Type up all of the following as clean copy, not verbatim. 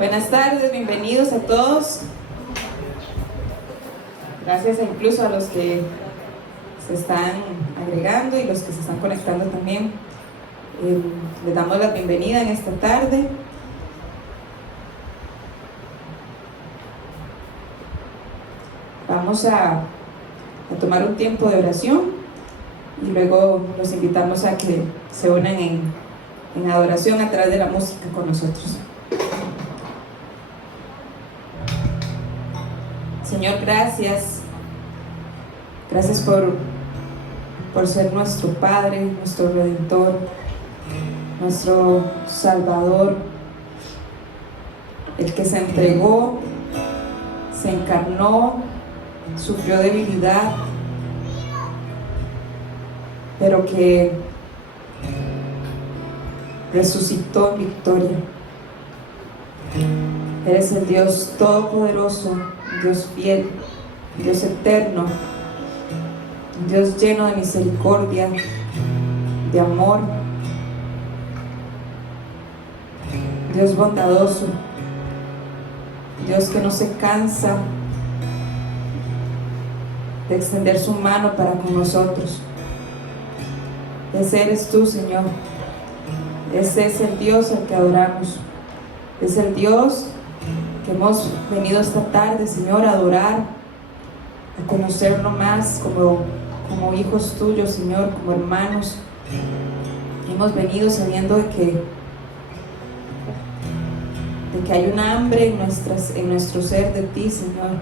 Buenas tardes, bienvenidos a todos. Gracias incluso a los que se están agregando y los que se están conectando también. Les damos la bienvenida en esta tarde. Vamos a tomar un tiempo de oración y luego los invitamos a que se unan en adoración a través de la música con nosotros. Señor, gracias por ser nuestro Padre, nuestro Redentor, nuestro Salvador, el que se entregó, se encarnó, sufrió debilidad, pero que resucitó en victoria. Eres el Dios todopoderoso, Dios fiel, Dios eterno, Dios lleno de misericordia, de amor, Dios bondadoso, Dios que no se cansa de extender su mano para con nosotros. Ese eres tú, Señor. Ese es el Dios al que adoramos. Es el Dios que hemos venido esta tarde, Señor, a adorar, a conocerlo más como hijos tuyos, Señor, como hermanos. Hemos venido sabiendo de que hay una hambre en nuestro ser de ti, Señor.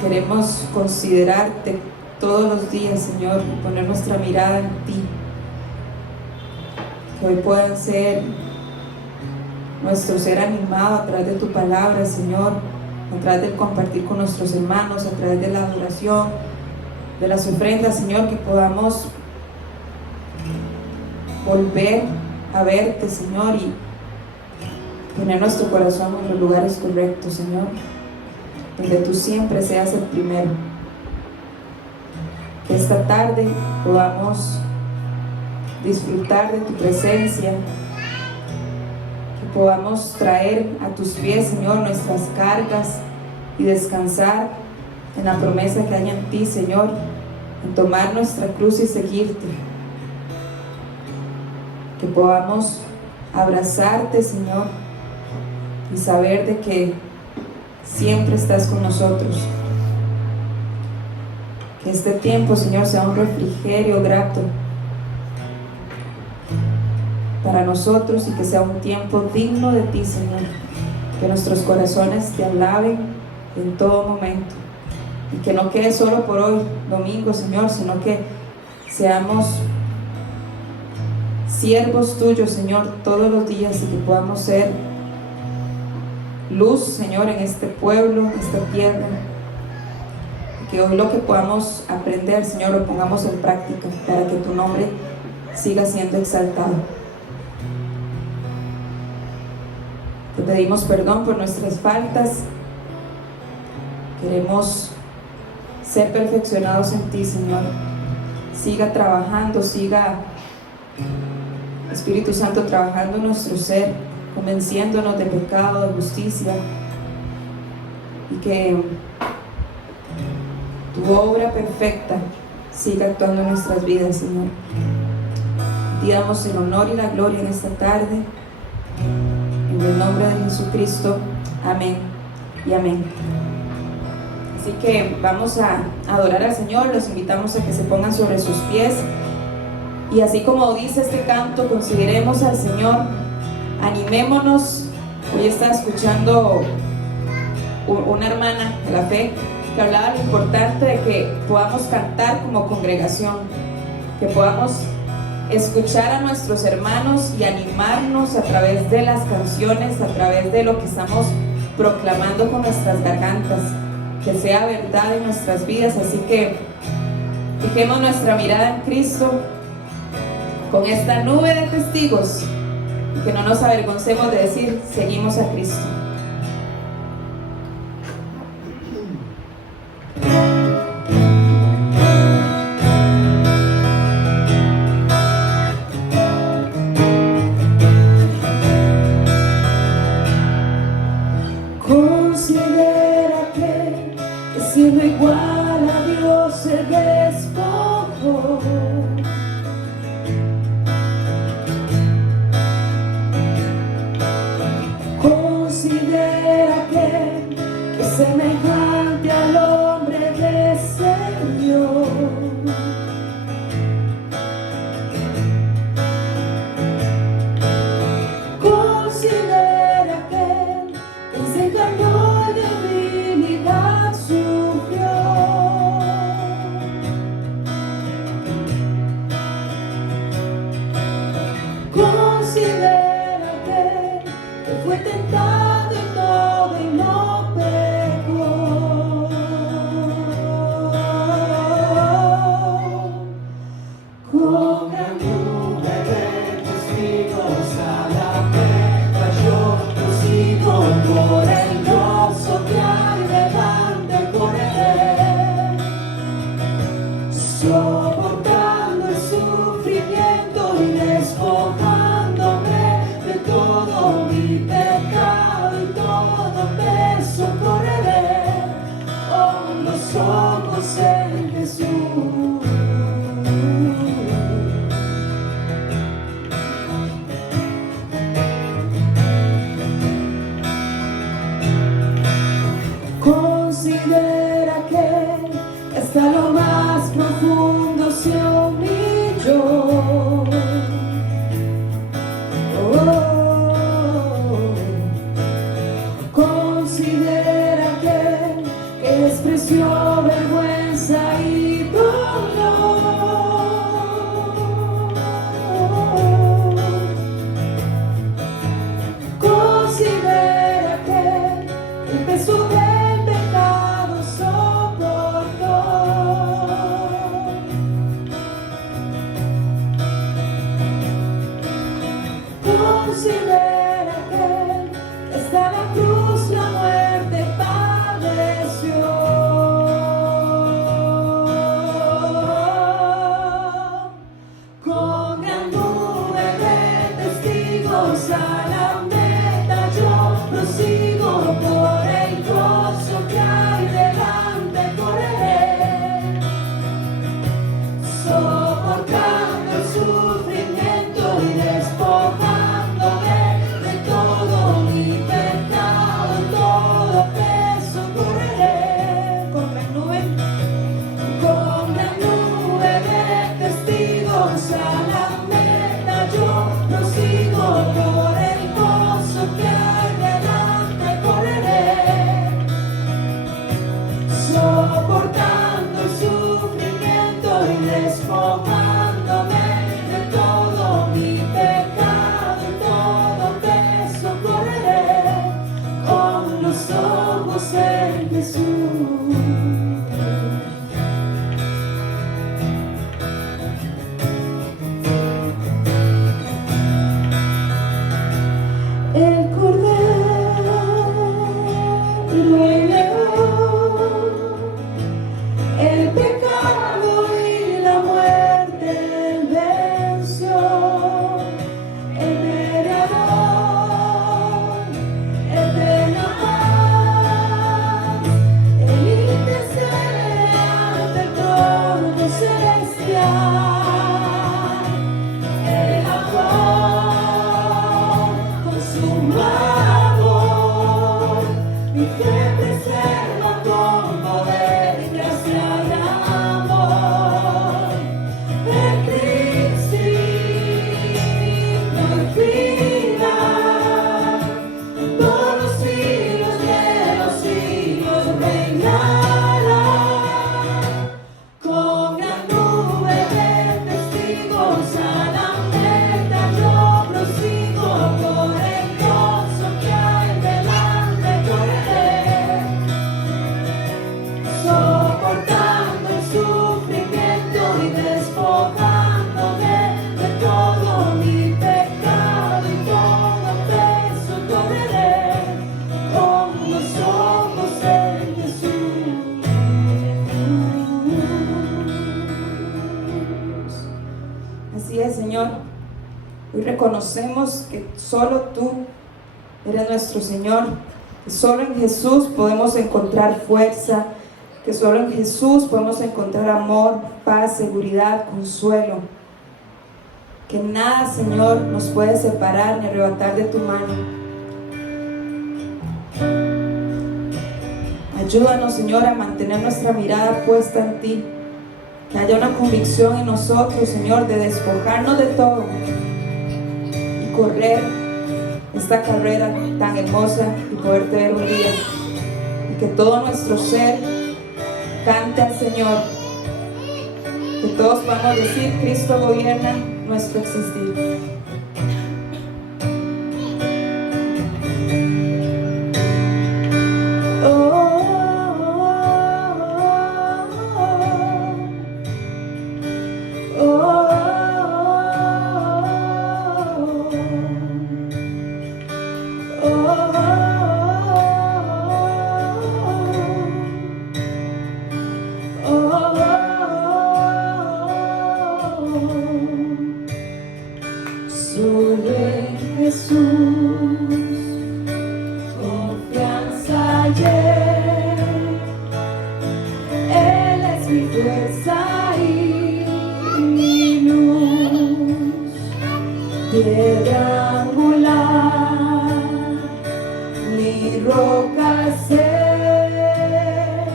Queremos considerarte todos los días, Señor, y poner nuestra mirada en ti. Que hoy puedan ser nuestro ser animado a través de tu palabra, Señor, a través del compartir con nuestros hermanos, a través de la adoración, de las ofrendas, Señor, que podamos volver a verte, Señor, y poner nuestro corazón en los lugares correctos, Señor, donde tú siempre seas el primero. Que esta tarde podamos disfrutar de tu presencia, que podamos traer a tus pies, Señor, nuestras cargas y descansar en la promesa que hay en ti, Señor, en tomar nuestra cruz y seguirte. Que podamos abrazarte, Señor, y saber de que siempre estás con nosotros. Que este tiempo, Señor, sea un refrigerio grato para nosotros y que sea un tiempo digno de ti, Señor. Que nuestros corazones te alaben en todo momento y que no quede solo por hoy, domingo, Señor, sino que seamos siervos tuyos, Señor, todos los días y que podamos ser luz, Señor, en este pueblo, en esta tierra. Que hoy lo que podamos aprender, Señor, lo pongamos en práctica para que tu nombre siga siendo exaltado. Te pedimos perdón por nuestras faltas. Queremos ser perfeccionados en ti, Señor. Siga trabajando, siga Espíritu Santo trabajando en nuestro ser, convenciéndonos de pecado, de justicia, y que tu obra perfecta siga actuando en nuestras vidas, Señor. Te damos el honor y la gloria en esta tarde, en el nombre de Jesucristo. Amén y amén. Así que vamos a adorar al Señor. Los invitamos a que se pongan sobre sus pies y así como dice este canto, consideremos al Señor, animémonos. Hoy estaba escuchando una hermana de la fe que hablaba de lo importante de que podamos cantar como congregación, que podamos escuchar a nuestros hermanos y animarnos a través de las canciones, a través de lo que estamos proclamando con nuestras gargantas, que sea verdad en nuestras vidas. Así que fijemos nuestra mirada en Cristo con esta nube de testigos y que no nos avergoncemos de decir: seguimos a Cristo. siendo igual a Dios se despojó. Considera que semejante al hombre descendió. Considera que se encarnó de divinidad sufrió. Considera que fue tentado en todo y no pecó. Con gran nube de testigos a la meta yo prosigo, por el gozo que hay delante correré, soportando el sufrimiento y despojándome de todo mi pecado y todo peso correré con los ojos en Jesús. Considera que hasta lo más profundo se humilló. Considera que despreció vergüenza y dolor. Considera que el peso del pecado soportó. Considera que hasta la cruz la muerte padeció. Con gran nube de testigos a la meta yo prosigo, por el gozo que hay delante correré, soportando el sufrimiento y despojándome de todo mi pecado, todo peso correré. Con gran nube de testigos a la meta yo prosigo, por el gozo que hay delante correré, soportando el sufrimiento y despojándome de todo mi pecado y todo peso correré con los ojos en Jesús. El Cordero y León, el pecado y la muerte él venció, el mediador, eterna paz, el intercede ante el trono celestial, el amor consumado, mi fe preserva con poder y gracia y amor. El Cristo glorifica por los siglos de los siglos reinará. Con gran nube de testigos a la meta yo prosigo, por el gozo que hay delante correré, soportando el sufrimiento y despojándome de todo mi pecado y todo peso correré con los ojos en Jesús. Así es, Señor. Hoy reconocemos que solo tú eres nuestro Señor, que solo en Jesús podemos encontrar fuerza, que solo en Jesús podemos encontrar amor, paz, seguridad, consuelo. Que nada, Señor, nos puede separar ni arrebatar de tu mano. Ayúdanos, Señor, a mantener nuestra mirada puesta en ti. Que haya una convicción en nosotros, Señor, de despojarnos de todo y correr esta carrera tan hermosa y poderte ver un día. Y que todo nuestro ser cante al Señor. Que todos podamos decir: Cristo gobierna nuestro existir. Solo en Jesús, confianza hallaré. Él es mi fuerza y mi luz, piedra angular, mi roca ser.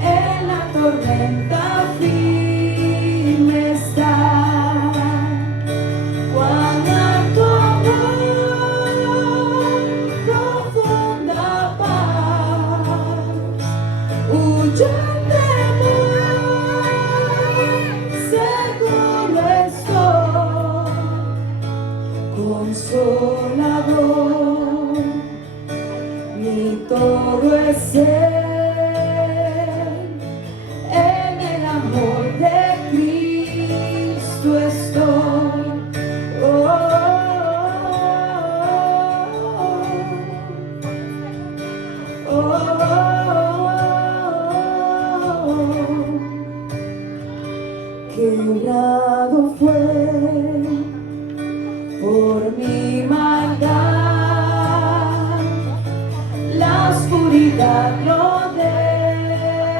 En la tormenta firme está. Consolador, mi todo es Él, en el amor de Cristo estoy. Quebrado fue por mi maldad, la oscuridad lo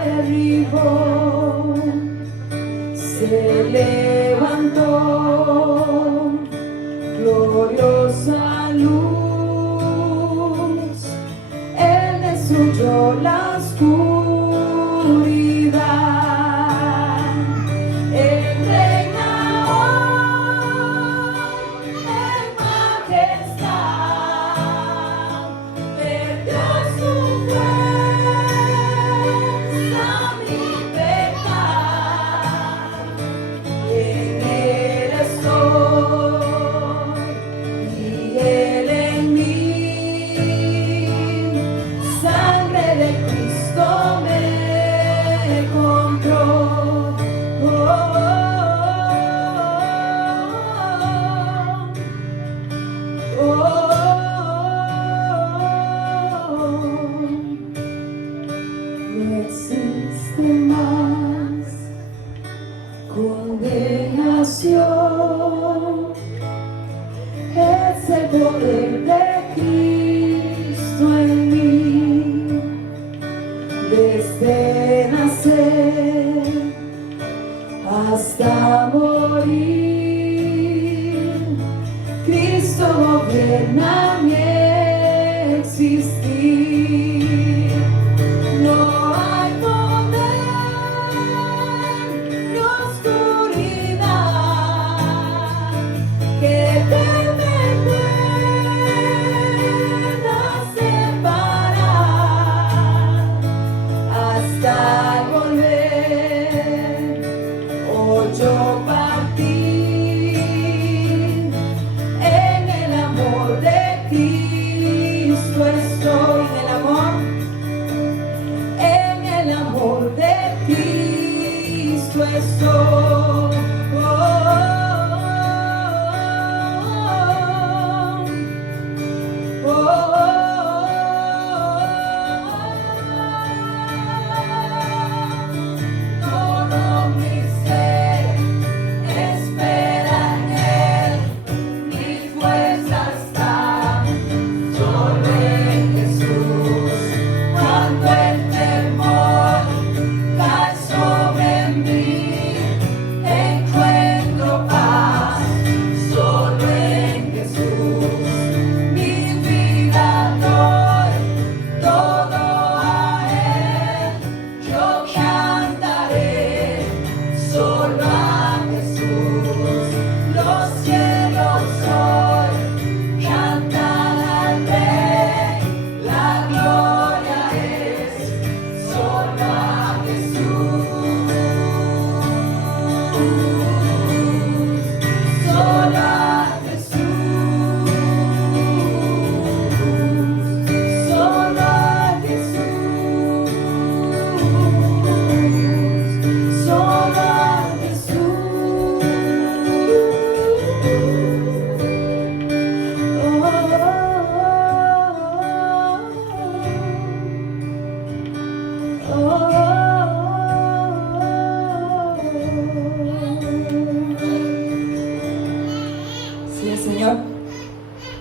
derribó, se levantó gloriosa luz, Él destruyó la oscuridad. No existe más condenación, es el poder de Cristo en mí. Desde nacer hasta morir, Cristo gobierna mi existir. No hay poder ni oscuridad que te me pueda separar hasta volver o yo partir. En el amor de Cristo estoy, en el amor de Cristo estoy. Todo mi ser espera en Él, mi fuerza está solo en Jesús. Cuando el temor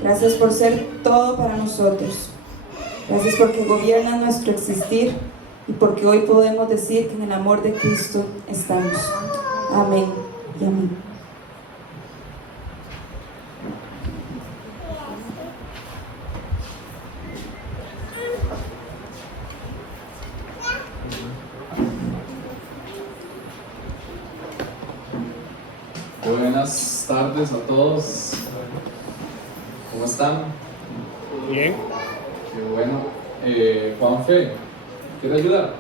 Gracias por ser todo para nosotros. Gracias porque gobierna nuestro existir y porque hoy podemos decir que en el amor de Cristo estamos. Amén y amén. Buenas tardes a todos. ¿Cómo están? Bien. Qué bueno. Juanfe, ¿quiere ayudar?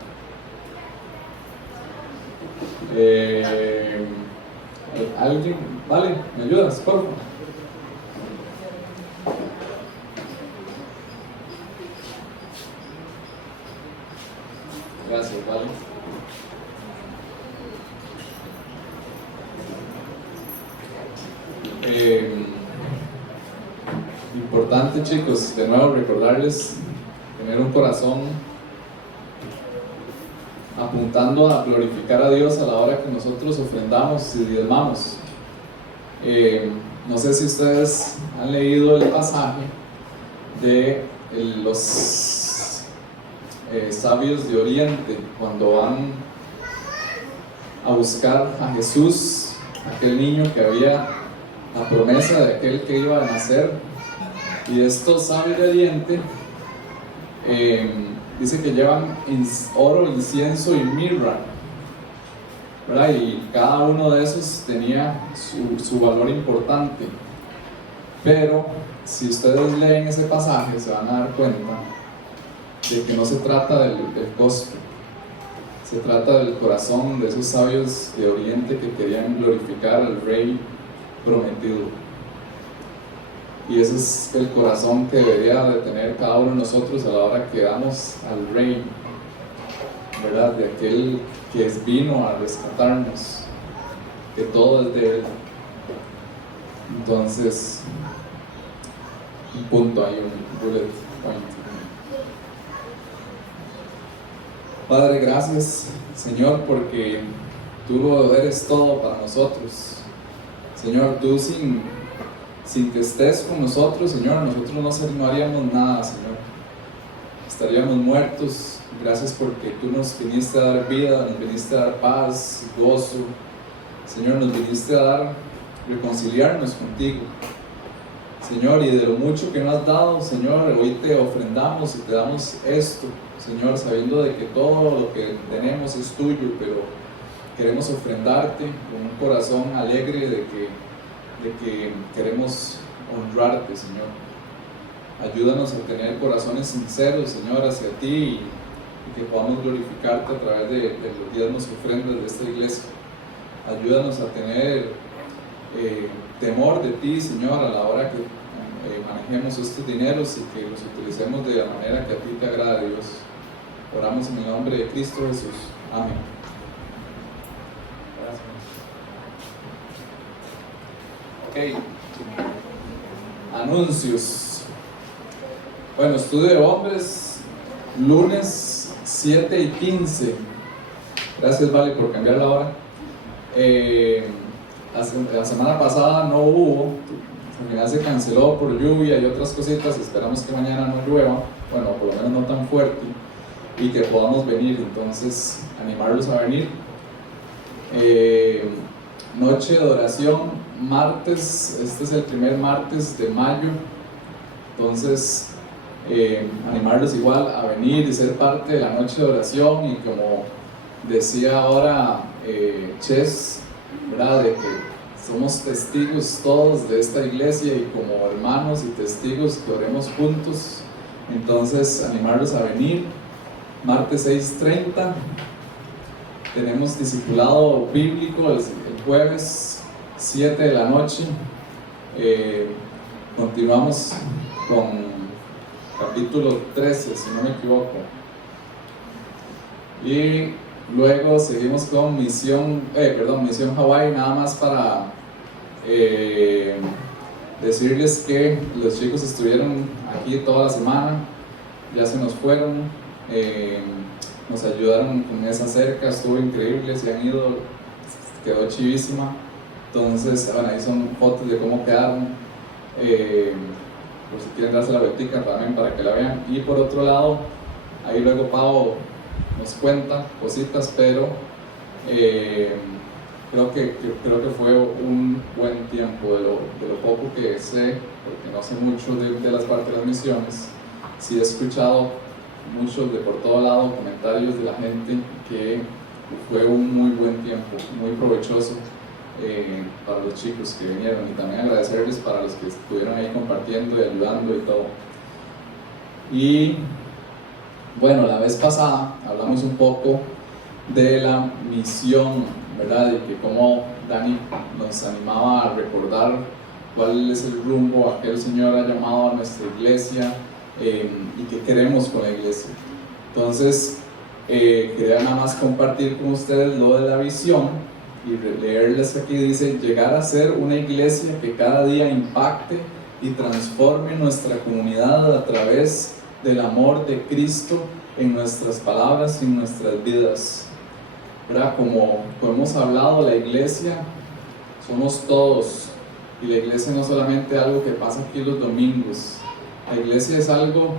¿Alguien? Vale, ¿me ayudas, por favor? Gracias, vale. Importante, chicos, de nuevo recordarles tener un corazón apuntando a glorificar a Dios a la hora que nosotros ofrendamos y diezmamos. No sé si ustedes han leído el pasaje de los sabios de Oriente cuando van a buscar a Jesús, aquel niño que había la promesa de aquel que iba a nacer. Y estos sabios de Oriente dice que llevan oro, incienso y mirra, ¿verdad? Y cada uno de esos tenía su valor importante. Pero si ustedes leen ese pasaje se van a dar cuenta de que no se trata del costo, se trata del corazón de esos sabios de Oriente que querían glorificar al Rey prometido. Y ese es el corazón que debería de tener cada uno de nosotros a la hora que damos al Rey, ¿verdad? De aquel que vino a rescatarnos, que todo es de Él. Entonces, un punto ahí, un bullet point. Padre, gracias, Señor, porque tú eres todo para nosotros. Señor, tú sin que estés con nosotros, Señor, nosotros no haríamos nada, Señor. Estaríamos muertos. Gracias porque tú nos viniste a dar vida, nos viniste a dar paz, gozo. Señor, nos viniste a reconciliarnos contigo. Señor, y de lo mucho que nos has dado, Señor, hoy te ofrendamos y te damos esto, Señor, sabiendo de que todo lo que tenemos es tuyo, pero queremos ofrendarte con un corazón alegre de que queremos honrarte, Señor. Ayúdanos a tener corazones sinceros, Señor, hacia ti y que podamos glorificarte a través de los diezmos y ofrendas de esta iglesia. Ayúdanos a tener temor de ti, Señor, a la hora que manejemos estos dineros y que los utilicemos de la manera que a ti te agrade, Dios. Oramos en el nombre de Cristo Jesús. Amén. Ok. Anuncios. Bueno, estudio de hombres, lunes 7 y 15. Gracias, Vale, por cambiar la hora. La semana pasada no hubo, al final se canceló por lluvia y otras cositas. Esperamos que mañana no llueva, bueno, por lo menos no tan fuerte, y que podamos venir. Entonces, animarlos a venir. Noche de oración, martes, este es el primer martes de mayo. Entonces, animarlos igual a venir y ser parte de la noche de oración. Y como decía ahora Ches, ¿verdad? De que somos testigos todos de esta iglesia y como hermanos y testigos que oremos juntos. Entonces, animarlos a venir. Martes 6:30 tenemos discipulado bíblico el jueves 7 de la noche. Continuamos con capítulo 13, si no me equivoco. Y luego seguimos con Misión Hawái. Nada más para decirles que los chicos estuvieron aquí toda la semana, ya se nos fueron, nos ayudaron con esa cerca, estuvo increíble, se han ido, quedó chivísima. Entonces, bueno, ahí son fotos de cómo quedaron. quieren darse la vueltica también para que la vean. Y por otro lado, ahí luego Pau nos cuenta cositas, pero creo que fue un buen tiempo de lo poco que sé, porque no sé mucho de las partes de las misiones. Sí he escuchado muchos de por todo lado comentarios de la gente que fue un muy buen tiempo, muy provechoso para los chicos que vinieron, y también agradecerles para los que estuvieron ahí compartiendo y ayudando y todo. Y bueno, la vez pasada hablamos un poco de la misión, ¿verdad? De que cómo Dani nos animaba a recordar cuál es el rumbo a que el Señor ha llamado a nuestra iglesia y qué queremos con la iglesia. Entonces, quería nada más compartir con ustedes lo de la visión y leerles que aquí dice: llegar a ser una iglesia que cada día impacte y transforme nuestra comunidad a través del amor de Cristo en nuestras palabras y en nuestras vidas. ¿Verdad? Como hemos hablado, la iglesia somos todos, y la iglesia no es solamente algo que pasa aquí los domingos. La iglesia es algo,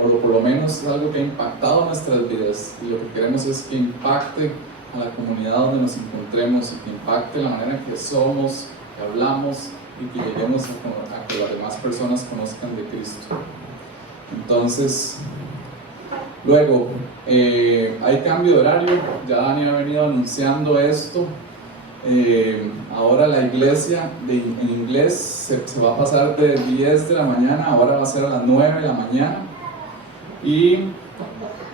o por lo menos es algo que ha impactado nuestras vidas, y lo que queremos es que impacte a la comunidad donde nos encontremos, y que impacte la manera en que somos, que hablamos, y que lleguemos a que las demás personas conozcan de Cristo. Entonces, luego, hay cambio de horario. Ya Dani ha venido anunciando esto. Ahora la iglesia en inglés se va a pasar de 10 de la mañana, ahora va a ser a las 9 de la mañana. Y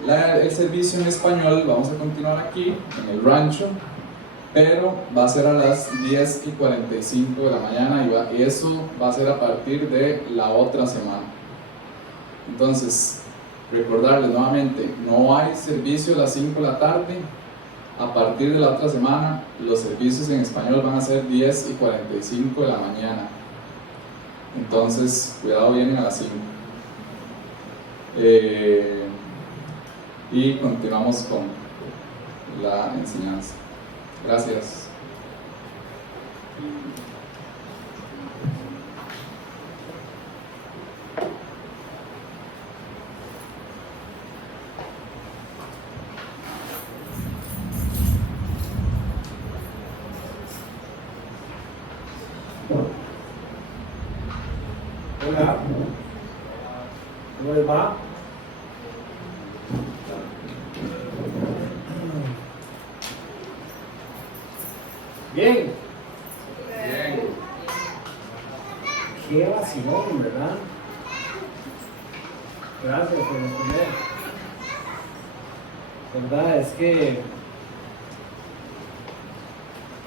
el servicio en español vamos a continuar aquí en el rancho, pero va a ser a las 10:45 de la mañana, y eso va a ser a partir de la otra semana. Entonces, recordarles nuevamente, no hay servicio a las 5 de la tarde. A partir de la otra semana, los servicios en español van a ser 10:45 de la mañana. Entonces, cuidado, vienen a las 5. Y continuamos con la enseñanza. Gracias. Hola, ¿cómo les va? Bien. Bien. Qué vacilón, ¿verdad? Gracias por responder. ¿Verdad? Es que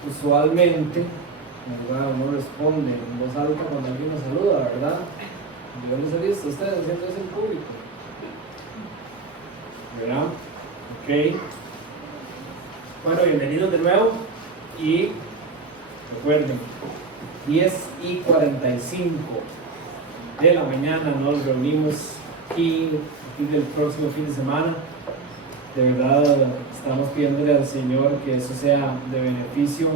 usualmente, ¿verdad?, uno responde en voz alta cuando alguien nos saluda, ¿verdad? Yo los he visto a ustedes haciendo eso en público, ¿verdad? Ok. Bueno, bienvenidos de nuevo, y recuerden, 10:45 de la mañana nos reunimos aquí del próximo fin de semana. De verdad, estamos pidiéndole al Señor que eso sea de beneficio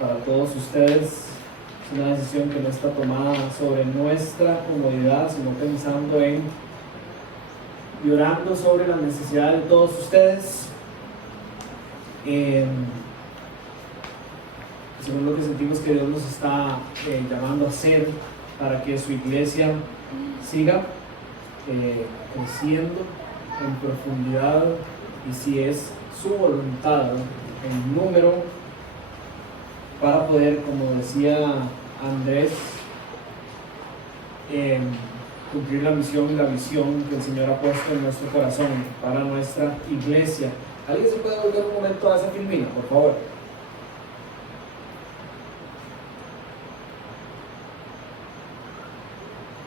para todos ustedes. Es una decisión que no está tomada sobre nuestra comodidad, sino pensando en y orando sobre las necesidades de todos ustedes. Según lo que sentimos que Dios nos está llamando a hacer para que su iglesia siga creciendo en profundidad, y si es su voluntad, en número, para poder, como decía Andrés, cumplir la misión y la visión que el Señor ha puesto en nuestro corazón para nuestra iglesia. ¿Alguien se puede volver un momento a esa filmina, por favor?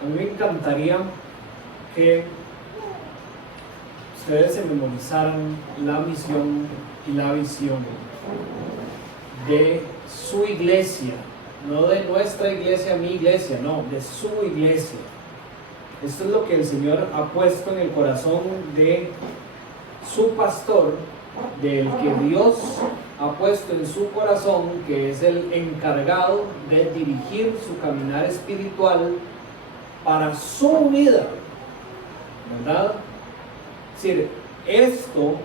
A mí me encantaría que ustedes se memorizaran la misión y la visión de su iglesia, no de nuestra iglesia, mi iglesia, no, de su iglesia. Esto es lo que el Señor ha puesto en el corazón de su pastor, del que Dios ha puesto en su corazón, que es el encargado de dirigir su caminar espiritual para su vida, ¿verdad? Es decir, esto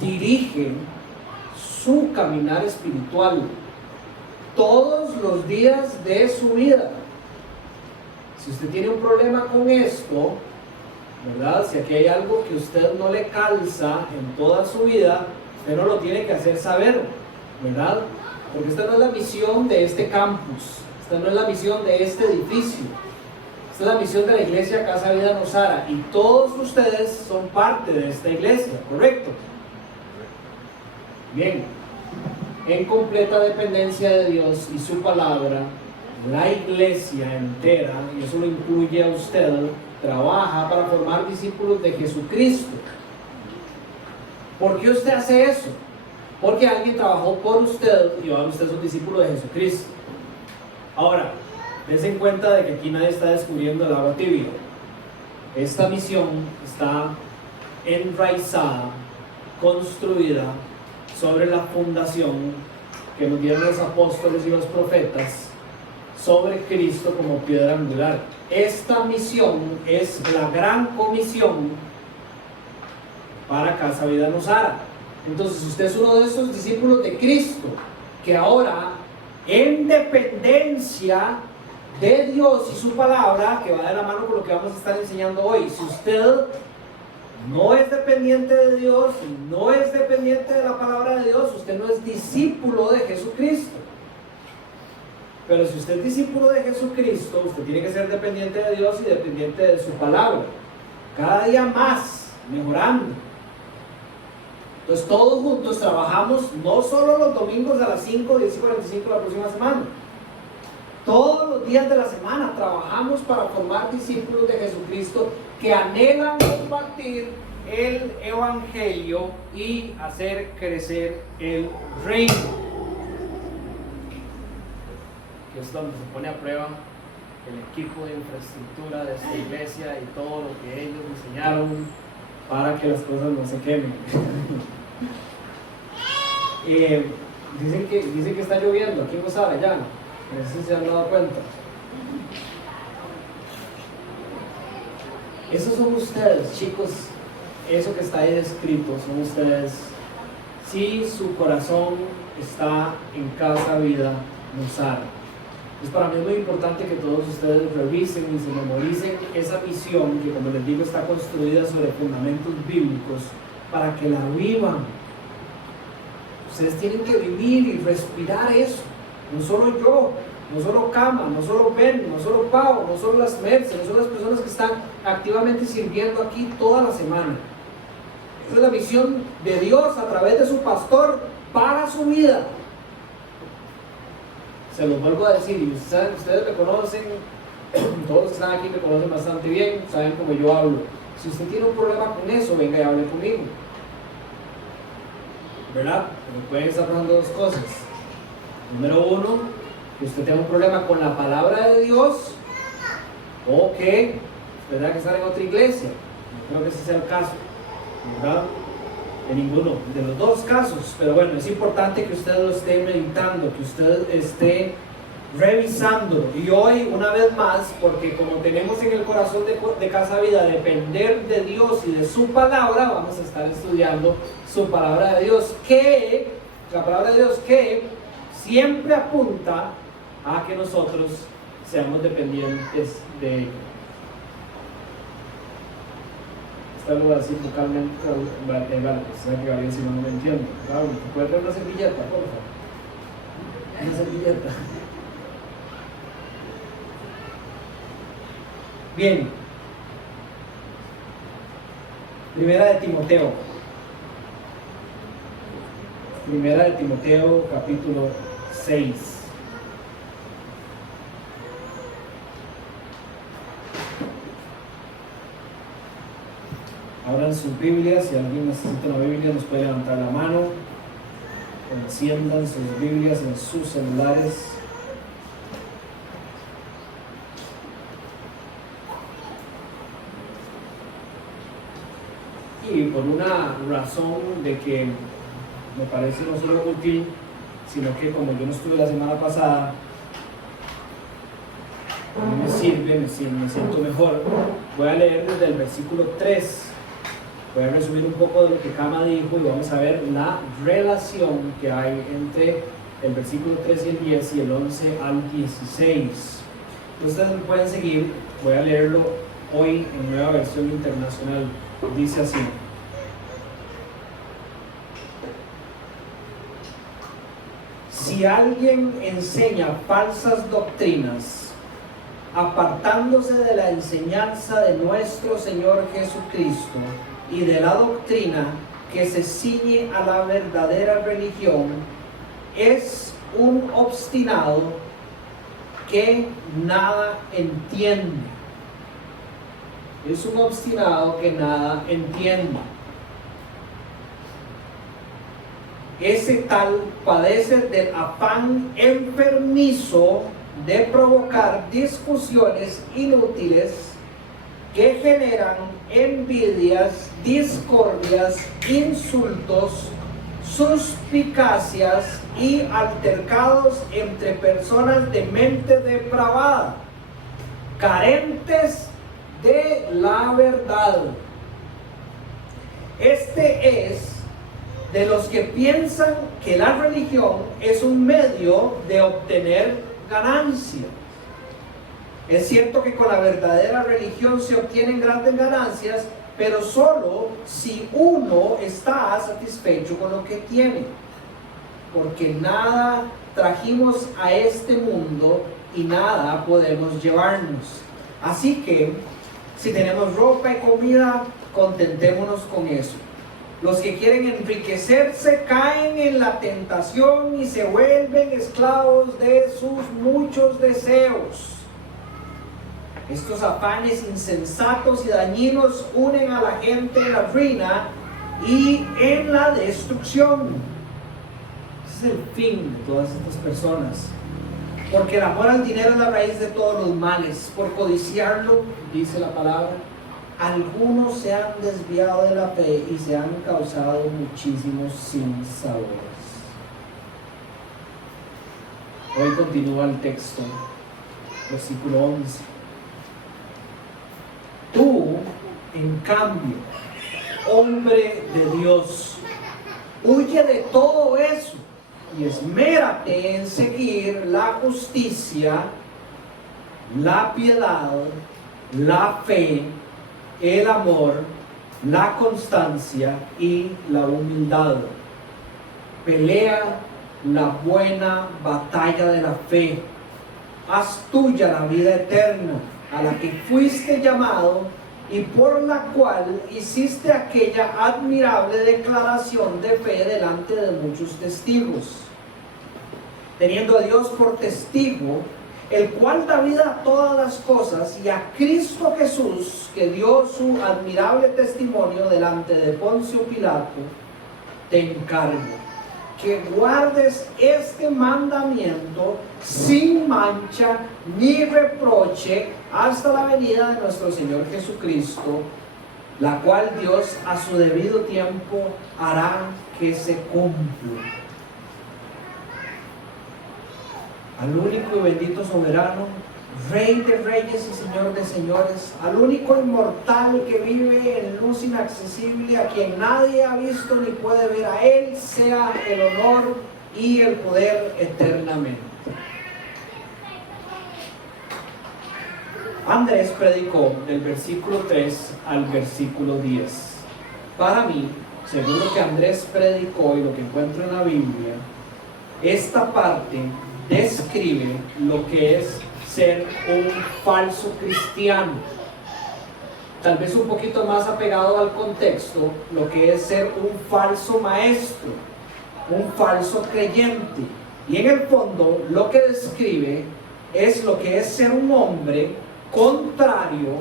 dirige su caminar espiritual todos los días de su vida. Si usted tiene un problema con esto, ¿verdad? Si aquí hay algo que usted no le calza en toda su vida, usted no lo tiene que hacer saber, ¿verdad? Porque esta no es la misión de este campus, esta no es la misión de este edificio, esta es la misión de la iglesia Casa Vida Nosara, y todos ustedes son parte de esta iglesia, ¿correcto? Bien, en completa dependencia de Dios y su palabra, la iglesia entera, y eso lo incluye a usted, trabaja para formar discípulos de Jesucristo. ¿Por qué usted hace eso? Porque alguien trabajó por usted y ahora usted es un discípulo de Jesucristo. Ahora, dense en cuenta de que aquí nadie está descubriendo el agua tibia. Esta misión está enraizada, construida sobre la fundación que nos dieron los apóstoles y los profetas, sobre Cristo como piedra angular. Esta misión es la gran comisión para Casa Vida Nosara. Entonces, usted es uno de esos discípulos de Cristo que ahora, en dependencia de Dios y su palabra, que va de la mano con lo que vamos a estar enseñando hoy, si usted no es dependiente de Dios y no es dependiente de la palabra de Dios, usted no es discípulo de Jesucristo. Pero si usted es discípulo de Jesucristo, usted tiene que ser dependiente de Dios y dependiente de su palabra, cada día más, mejorando. Entonces todos juntos trabajamos no solo los domingos a las 5, 10 y 45 la próxima semana. Todos los días de la semana trabajamos para formar discípulos de Jesucristo que anhelan compartir el Evangelio y hacer crecer el reino. Que es donde se pone a prueba el equipo de infraestructura de esta iglesia y todo lo que ellos diseñaron para que las cosas no se quemen. Dicen que está lloviendo aquí en Nosara ya, no sé si se han dado cuenta. Esos son ustedes, chicos, eso que está ahí escrito, son ustedes. Si su corazón está en Casa Vida Nosara. Pues para mí es muy importante que todos ustedes revisen y se memoricen esa misión que, como les digo, está construida sobre fundamentos bíblicos para que la vivan. Ustedes tienen que vivir y respirar eso. No solo yo, no solo Cama, no solo Ben, no solo Pau, no solo las Merces, no solo las personas que están activamente sirviendo aquí toda la semana. Esa es la misión de Dios a través de su pastor para su vida. Se los vuelvo a decir, y ustedes me conocen, todos los que están aquí me conocen bastante bien, saben cómo yo hablo. Si usted tiene un problema con eso, venga y hable conmigo, ¿verdad? Pero pueden estar pasando dos cosas. Número uno, que usted tenga un problema con la palabra de Dios, o que usted tenga que estar en otra iglesia. No creo que ese sea el caso, ¿verdad? En ninguno de los dos casos, pero bueno, es importante que usted lo esté meditando, que usted esté revisando. Y hoy, una vez más, porque como tenemos en el corazón de Casa Vida depender de Dios y de su palabra, vamos a estar estudiando su palabra de Dios, la palabra de Dios que siempre apunta a que nosotros seamos dependientes de ella. Esta lo voy a decir vocalmente, vale, sabe que Gabriel si no me entiende. Claro, ¿puede traer una servilleta, por favor? Una servilleta. Bien. Primera de Timoteo. Primera de Timoteo, capítulo 6. Abran sus Biblias, si alguien necesita una Biblia nos puede levantar la mano, enciendan sus Biblias en sus celulares. Y por una razón de que me parece no solo útil, sino que como yo no estuve la semana pasada, A mí me sirve, me siento mejor. Voy a leer desde el versículo 3. Voy a resumir un poco de lo que Kama dijo y vamos a ver la relación que hay entre el versículo 3 y el 10 y el 11 al 16. Ustedes me pueden seguir, voy a leerlo hoy en nueva versión internacional. Dice así: si alguien enseña falsas doctrinas, apartándose de la enseñanza de nuestro Señor Jesucristo y de la doctrina que se ciñe a la verdadera religión, es un obstinado que nada entiende. Es un obstinado que nada entiende. Ese tal padece del afán enfermizo de provocar discusiones inútiles que generan envidias, discordias, insultos, suspicacias y altercados entre personas de mente depravada, carentes de la verdad. Este es de los que piensan que la religión es un medio de obtener ganancias. Es cierto que con la verdadera religión se obtienen grandes ganancias, pero solo si uno está satisfecho con lo que tiene, porque nada trajimos a este mundo y nada podemos llevarnos. Así que si tenemos ropa y comida, contentémonos con eso. Los que quieren enriquecerse caen en la tentación y se vuelven esclavos de sus muchos deseos. Estos afanes insensatos y dañinos unen a la gente en la ruina y en la destrucción. Ese es el fin de todas estas personas. Porque el amor al dinero es la raíz de todos los males. Por codiciarlo, dice la palabra, algunos se han desviado de la fe y se han causado muchísimos sinsabores. Hoy continúa el texto, versículo 11. Tú, en cambio, hombre de Dios, huye de todo eso y esmérate en seguir la justicia, la piedad, la fe, el amor, la constancia y la humildad. Pelea la buena batalla de la fe. Haz tuya la vida eterna, a la que fuiste llamado y por la cual hiciste aquella admirable declaración de fe delante de muchos testigos. Teniendo a Dios por testigo, el cual da vida a todas las cosas, y a Cristo Jesús, que dio su admirable testimonio delante de Poncio Pilato, te encargo que guardes este mandamiento sin mancha ni reproche hasta la venida de nuestro Señor Jesucristo, la cual Dios a su debido tiempo hará que se cumpla. Al único y bendito soberano, Rey de reyes y Señor de señores, al único inmortal que vive en luz inaccesible, a quien nadie ha visto ni puede ver, a Él sea el honor y el poder eternamente. Andrés predicó del versículo 3 al versículo 10. Para mí, según lo que Andrés predicó y lo que encuentro en la Biblia, esta parte describe lo que es ser un falso cristiano. Tal vez un poquito más apegado al contexto, lo que es ser un falso maestro, un falso creyente. Y en el fondo lo que describe es lo que es ser un hombre contrario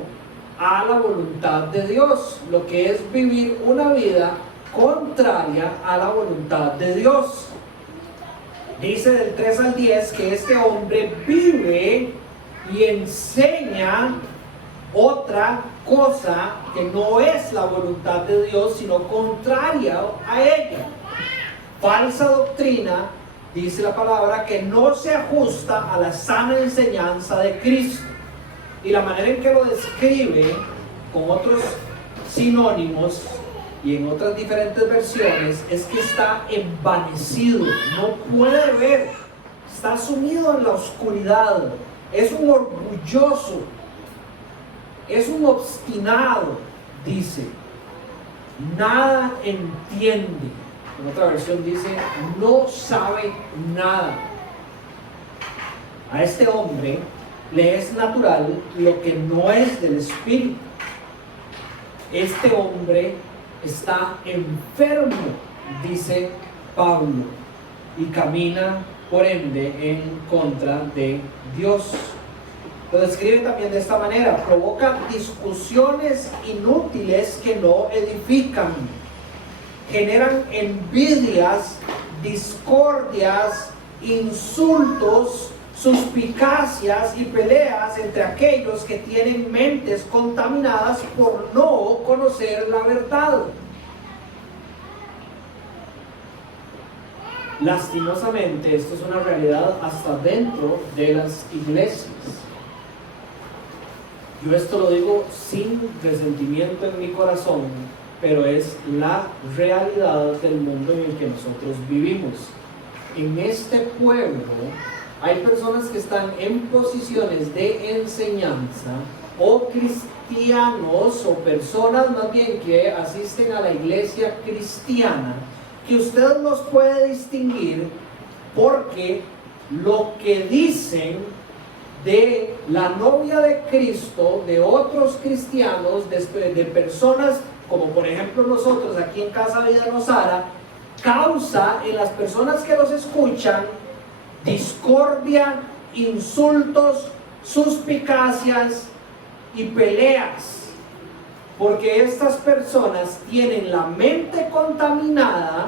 a la voluntad de Dios, lo que es vivir una vida contraria a la voluntad de Dios. Dice del 3 al 10 que este hombre vive y enseña otra cosa que no es la voluntad de Dios, sino contraria a ella. Falsa doctrina, dice la palabra, que no se ajusta a la sana enseñanza de Cristo. Y la manera en que lo describe con otros sinónimos y en otras diferentes versiones es que está envanecido, no puede ver, está sumido en la oscuridad, es un orgulloso, es un obstinado, dice, nada entiende. En otra versión dice, no sabe nada. A este hombre le es natural lo que no es del espíritu. Este hombre está enfermo, dice Pablo, y camina por ende en contra de Dios. Lo describe también de esta manera: provoca discusiones inútiles que no edifican, generan envidias, discordias, insultos, suspicacias y peleas entre aquellos que tienen mentes contaminadas por no conocer la verdad. Lastimosamente, esto es una realidad hasta dentro de las iglesias. Yo esto lo digo sin resentimiento en mi corazón, pero es la realidad del mundo en el que nosotros vivimos. En este pueblo hay personas que están en posiciones de enseñanza, o cristianos, o personas más bien que asisten a la iglesia cristiana, que usted los puede distinguir porque lo que dicen de la novia de Cristo, de otros cristianos, de personas como por ejemplo nosotros aquí en Casa Vida Rosara, causa en las personas que los escuchan discordia, insultos, suspicacias y peleas, porque estas personas tienen la mente contaminada,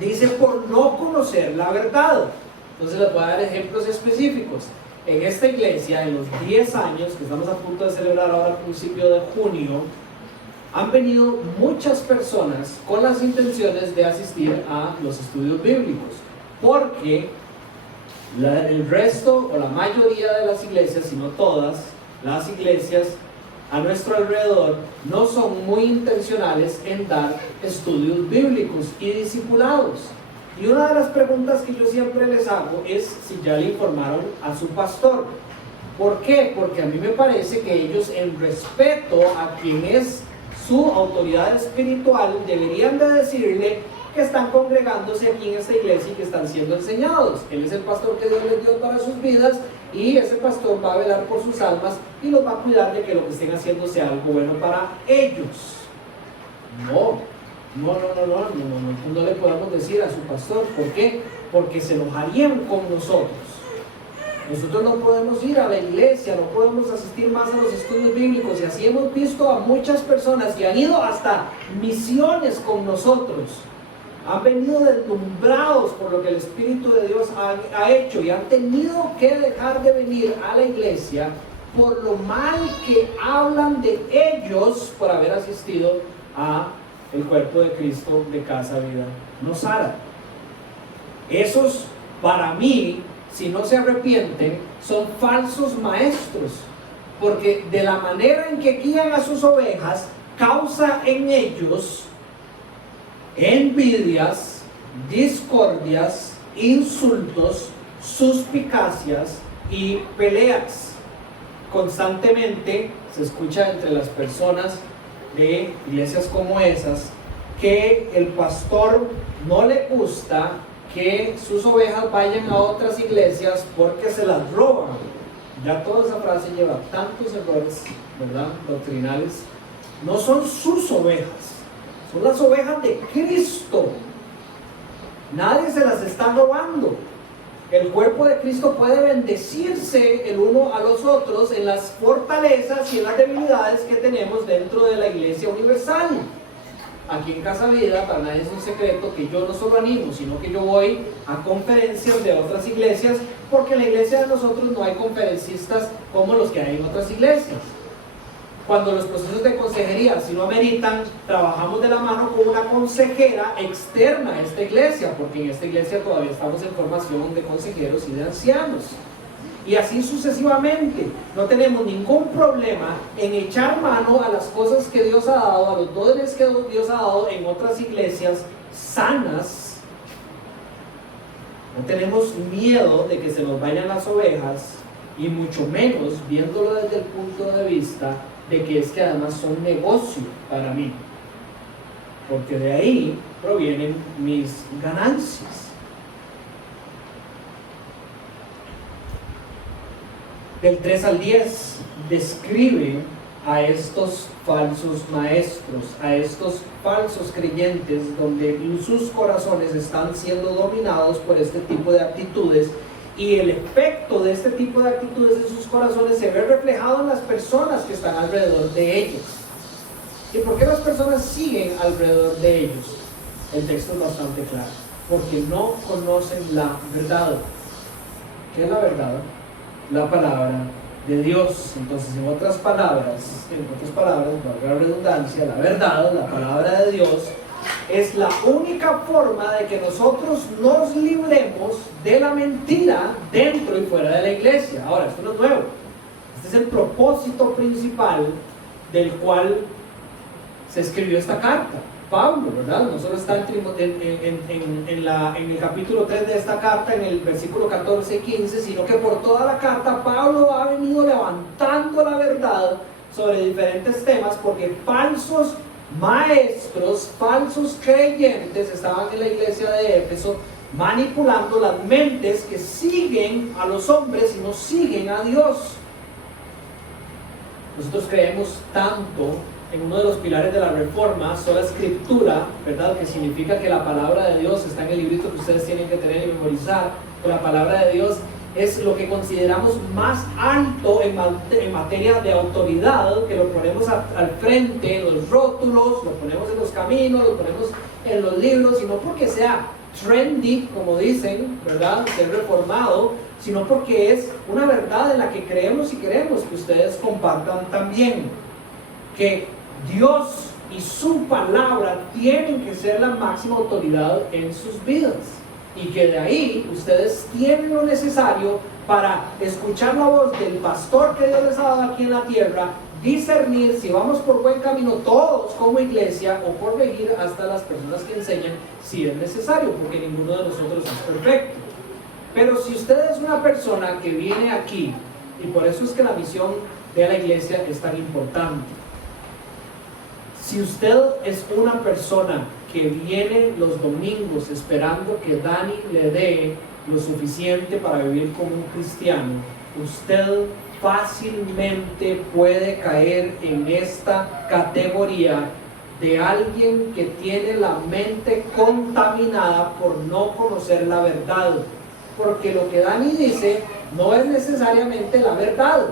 dice, por no conocer la verdad. Entonces les voy a dar ejemplos específicos. En esta iglesia, en los 10 años que estamos a punto de celebrar ahora a principio de junio, han venido muchas personas con las intenciones de asistir a los estudios bíblicos, porque el resto o la mayoría de las iglesias, si no todas las iglesias a nuestro alrededor, no son muy intencionales en dar estudios bíblicos y discipulados. Y una de las preguntas que yo siempre les hago es si ya le informaron a su pastor. ¿Por qué? Porque a mí me parece que ellos, en respeto a quien es su autoridad espiritual, deberían de decirle que están congregándose aquí en esta iglesia y que están siendo enseñados. Él es el pastor que Dios les dio para sus vidas, y ese pastor va a velar por sus almas y los va a cuidar de que lo que estén haciendo sea algo bueno para ellos. No le podemos decir a su pastor. ¿Por qué? Porque se enojarían con nosotros. Nosotros no podemos ir a la iglesia, no podemos asistir más a los estudios bíblicos, y así hemos visto a muchas personas que han ido hasta misiones con nosotros. Han venido deslumbrados por lo que el Espíritu de Dios ha hecho, y han tenido que dejar de venir a la iglesia por lo mal que hablan de ellos por haber asistido a el cuerpo de Cristo de Casa Vida Rosara. Esos, para mí, si no se arrepienten, son falsos maestros, porque de la manera en que guían a sus ovejas, causa en ellos envidias, discordias, insultos, suspicacias y peleas. Constantemente se escucha entre las personas de iglesias como esas que el pastor no le gusta que sus ovejas vayan a otras iglesias porque se las roban. Ya toda esa frase lleva tantos errores, ¿verdad?, doctrinales. No son sus ovejas, son las ovejas de Cristo. Nadie se las está robando. El cuerpo de Cristo puede bendecirse el uno a los otros en las fortalezas y en las debilidades que tenemos dentro de la iglesia universal. Aquí en Casa Vida, para nadie es un secreto que yo no solo animo, sino que yo voy a conferencias de otras iglesias, porque en la iglesia de nosotros no hay conferencistas como los que hay en otras iglesias. Cuando los procesos de consejería si no ameritan, trabajamos de la mano con una consejera externa a esta iglesia, porque en esta iglesia todavía estamos en formación de consejeros y de ancianos. y así sucesivamente. No tenemos ningún problema en echar mano a las cosas que Dios ha dado, a los dones que Dios ha dado en otras iglesias sanas. No tenemos miedo de que se nos vayan las ovejas, y mucho menos viéndolo desde el punto de vista de que es que además son negocio para mí, porque de ahí provienen mis ganancias. Del 3 al 10 describe a estos falsos maestros, a estos falsos creyentes, donde sus corazones están siendo dominados por este tipo de actitudes, y el efecto de este tipo de actitudes en sus corazones se ve reflejado en las personas que están alrededor de ellos. ¿Y por qué las personas siguen alrededor de ellos? El texto es bastante claro: porque no conocen la verdad. ¿Qué es la verdad? La palabra de Dios. Entonces, en otras palabras, valga la redundancia, la verdad, la palabra de Dios, es la única forma de que nosotros nos libremos de la mentira dentro y fuera de la iglesia. Ahora, esto no es nuevo. Este es el propósito principal del cual se escribió esta carta. Pablo, ¿verdad? No solo está en el capítulo 3 de esta carta, en el versículo 14 y 15, sino que por toda la carta Pablo ha venido levantando la verdad sobre diferentes temas, porque falsos maestros, falsos creyentes estaban en la iglesia de Éfeso manipulando las mentes que siguen a los hombres y no siguen a Dios. Nosotros creemos tanto en uno de los pilares de la Reforma, sola escritura, ¿verdad? Que significa que la palabra de Dios está en el librito que ustedes tienen que tener y memorizar. Pero la palabra de Dios es lo que consideramos más alto en materia de autoridad, que lo ponemos al frente en los rótulos, lo ponemos en los caminos, lo ponemos en los libros, y no porque sea trendy, como dicen, ¿verdad? Ser reformado, sino porque es una verdad en la que creemos y queremos que ustedes compartan también. Que Dios y su palabra tienen que ser la máxima autoridad en sus vidas, y que de ahí ustedes tienen lo necesario para escuchar la voz del pastor que Dios les ha dado aquí en la tierra, discernir si vamos por buen camino todos como iglesia, o corregir hasta las personas que enseñan si es necesario, porque ninguno de nosotros es perfecto. Pero si usted es una persona que viene aquí, y por eso es que la misión de la iglesia es tan importante, si usted es una persona que viene los domingos esperando que Dani le dé lo suficiente para vivir como un cristiano, usted fácilmente puede caer en esta categoría de alguien que tiene la mente contaminada por no conocer la verdad, porque lo que Dani dice no es necesariamente la verdad.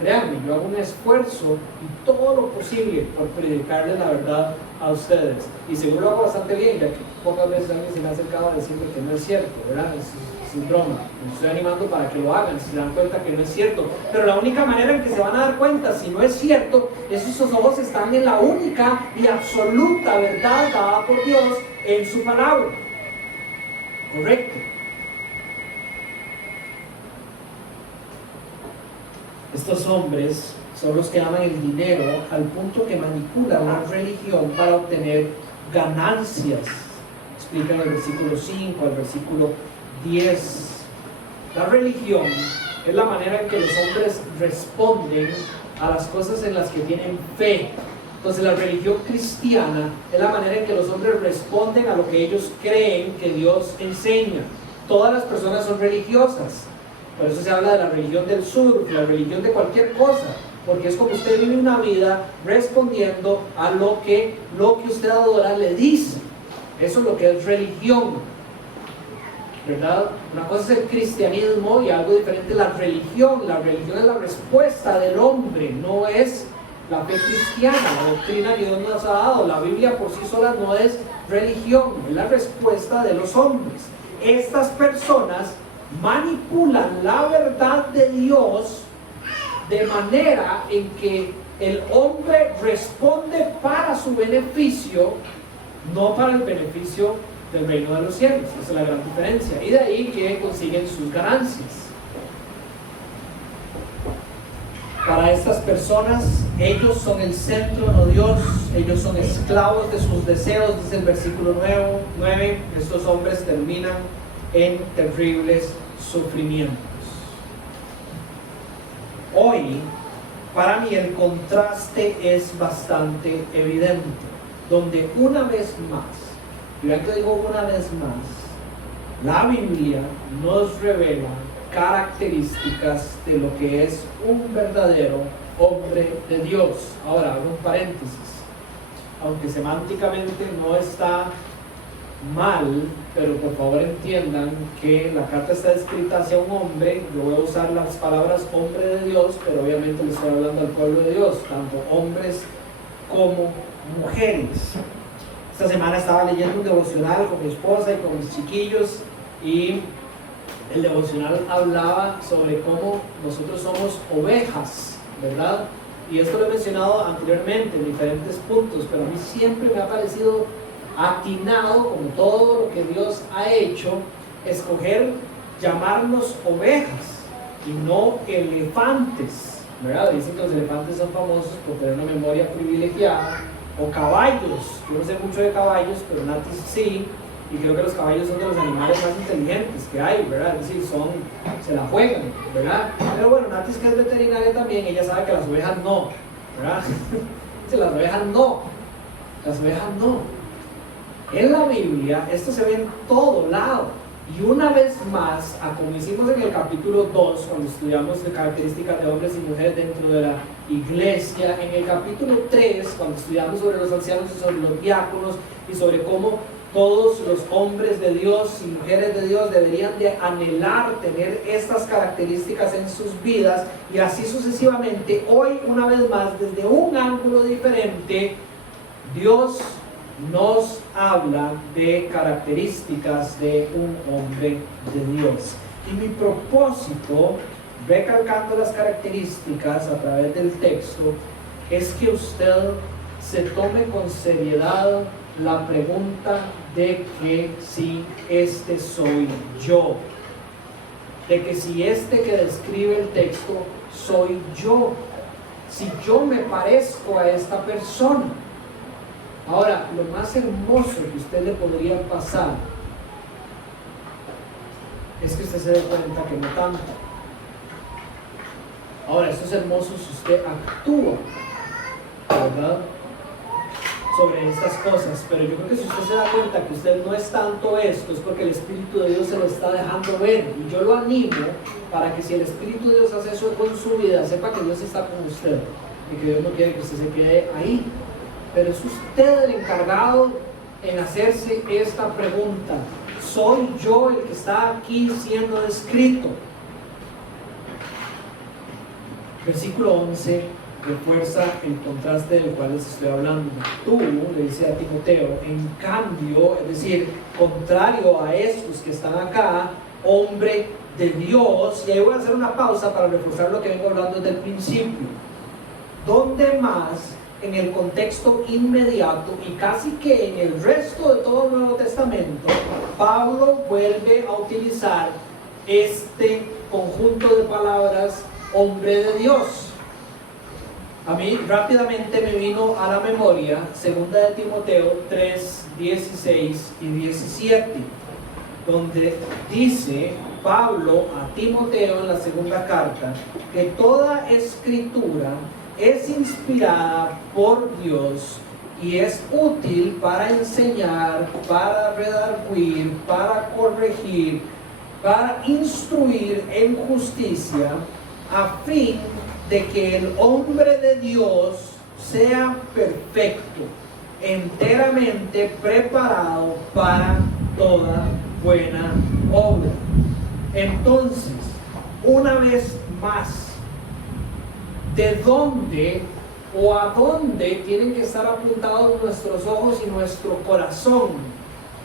Créanme, yo hago un esfuerzo y todo lo posible por predicarles la verdad a ustedes, y seguro lo hago bastante bien, ya que pocas veces alguien se me ha acercado a decirme que no es cierto, ¿verdad? Es broma. Les estoy animando para que lo hagan si se dan cuenta que no es cierto, pero la única manera en que se van a dar cuenta si no es cierto es si sus ojos están en la única y absoluta verdad dada por Dios en su palabra. ¿Correcto? Estos hombres son los que aman el dinero al punto que manipulan la religión para obtener ganancias. Explica en el versículo 5 al versículo 10. La religión es la manera en que los hombres responden a las cosas en las que tienen fe. Entonces, la religión cristiana es la manera en que los hombres responden a lo que ellos creen que Dios enseña. Todas las personas son religiosas. Por eso se habla de la religión del sur, la religión de cualquier cosa, porque es como usted vive una vida respondiendo a lo que usted adora le dice. Eso es lo que es religión, ¿verdad? Una cosa es el cristianismo y algo diferente es la religión. La religión es la respuesta del hombre, no es la fe cristiana, la doctrina que Dios nos ha dado. La Biblia por sí sola no es religión, es la respuesta de los hombres. Estas personas manipulan la verdad de Dios de manera en que el hombre responde para su beneficio, no para el beneficio del reino de los cielos. Esa es la gran diferencia, y de ahí que consiguen sus ganancias. Para estas personas, ellos son el centro, no Dios. Ellos son esclavos de sus deseos, dice el versículo 9. Estos hombres terminan en terribles sufrimientos. Hoy, para mí, el contraste es bastante evidente, donde una vez más, y vean que digo una vez más, la Biblia nos revela características de lo que es un verdadero hombre de Dios. Ahora, hago un paréntesis. Aunque semánticamente no está mal, pero por favor entiendan que la carta está escrita hacia un hombre. Yo voy a usar las palabras hombre de Dios, pero obviamente le estoy hablando al pueblo de Dios, tanto hombres como mujeres. Esta semana estaba leyendo un devocional con mi esposa y con mis chiquillos, y el devocional hablaba sobre cómo nosotros somos ovejas, ¿verdad? Y esto lo he mencionado anteriormente en diferentes puntos, pero a mí siempre me ha parecido atinado, como todo lo que Dios ha hecho, escoger llamarnos ovejas y no elefantes, ¿verdad? Dicen que los elefantes son famosos por tener una memoria privilegiada, o caballos. Yo no sé mucho de caballos, pero Nati sí, y creo que los caballos son de los animales más inteligentes que hay, ¿verdad? Es decir, se la juegan, ¿verdad? Pero bueno, Nati, que es veterinaria también, ella sabe que las ovejas no, ¿verdad? Dice, las ovejas no. En la Biblia esto se ve en todo lado, y una vez más, como hicimos en el capítulo 2 cuando estudiamos de características de hombres y mujeres dentro de la iglesia, en el capítulo 3 cuando estudiamos sobre los ancianos y sobre los diáconos y sobre cómo todos los hombres de Dios y mujeres de Dios deberían de anhelar tener estas características en sus vidas, y así sucesivamente. Hoy, una vez más, desde un ángulo diferente, Dios nos habla de características de un hombre de Dios. Y mi propósito, recalcando las características a través del texto, es que usted se tome con seriedad la pregunta de que si este soy yo, de que si este que describe el texto soy yo, si yo me parezco a esta persona. Ahora, lo más hermoso que usted le podría pasar es que usted se dé cuenta que no tanto. Ahora, esto es hermoso si usted actúa, ¿verdad?, sobre estas cosas, pero yo creo que si usted se da cuenta que usted no es tanto esto, es porque el Espíritu de Dios se lo está dejando ver. Y yo lo animo para que si el Espíritu de Dios hace eso con su vida, sepa que Dios está con usted y que Dios no quiere que usted se quede ahí. Pero es usted el encargado en hacerse esta pregunta: ¿soy yo el que está aquí siendo descrito? Versículo 11 refuerza el contraste del cual les estoy hablando. Tú, le dice a Timoteo, en cambio, es decir, contrario a estos que están acá, hombre de Dios. Y ahí voy a hacer una pausa para reforzar lo que vengo hablando desde el principio. ¿Dónde más en el contexto inmediato y casi que en el resto de todo el Nuevo Testamento, Pablo vuelve a utilizar este conjunto de palabras, hombre de Dios? A mí rápidamente me vino a la memoria 2 de Timoteo 3, 16 y 17, donde dice Pablo a Timoteo en la segunda carta que toda escritura es inspirada por Dios y es útil para enseñar, para redarguir, para corregir, para instruir en justicia, a fin de que el hombre de Dios sea perfecto, enteramente preparado para toda buena obra. Entonces, una vez más, ¿de dónde o a dónde tienen que estar apuntados nuestros ojos y nuestro corazón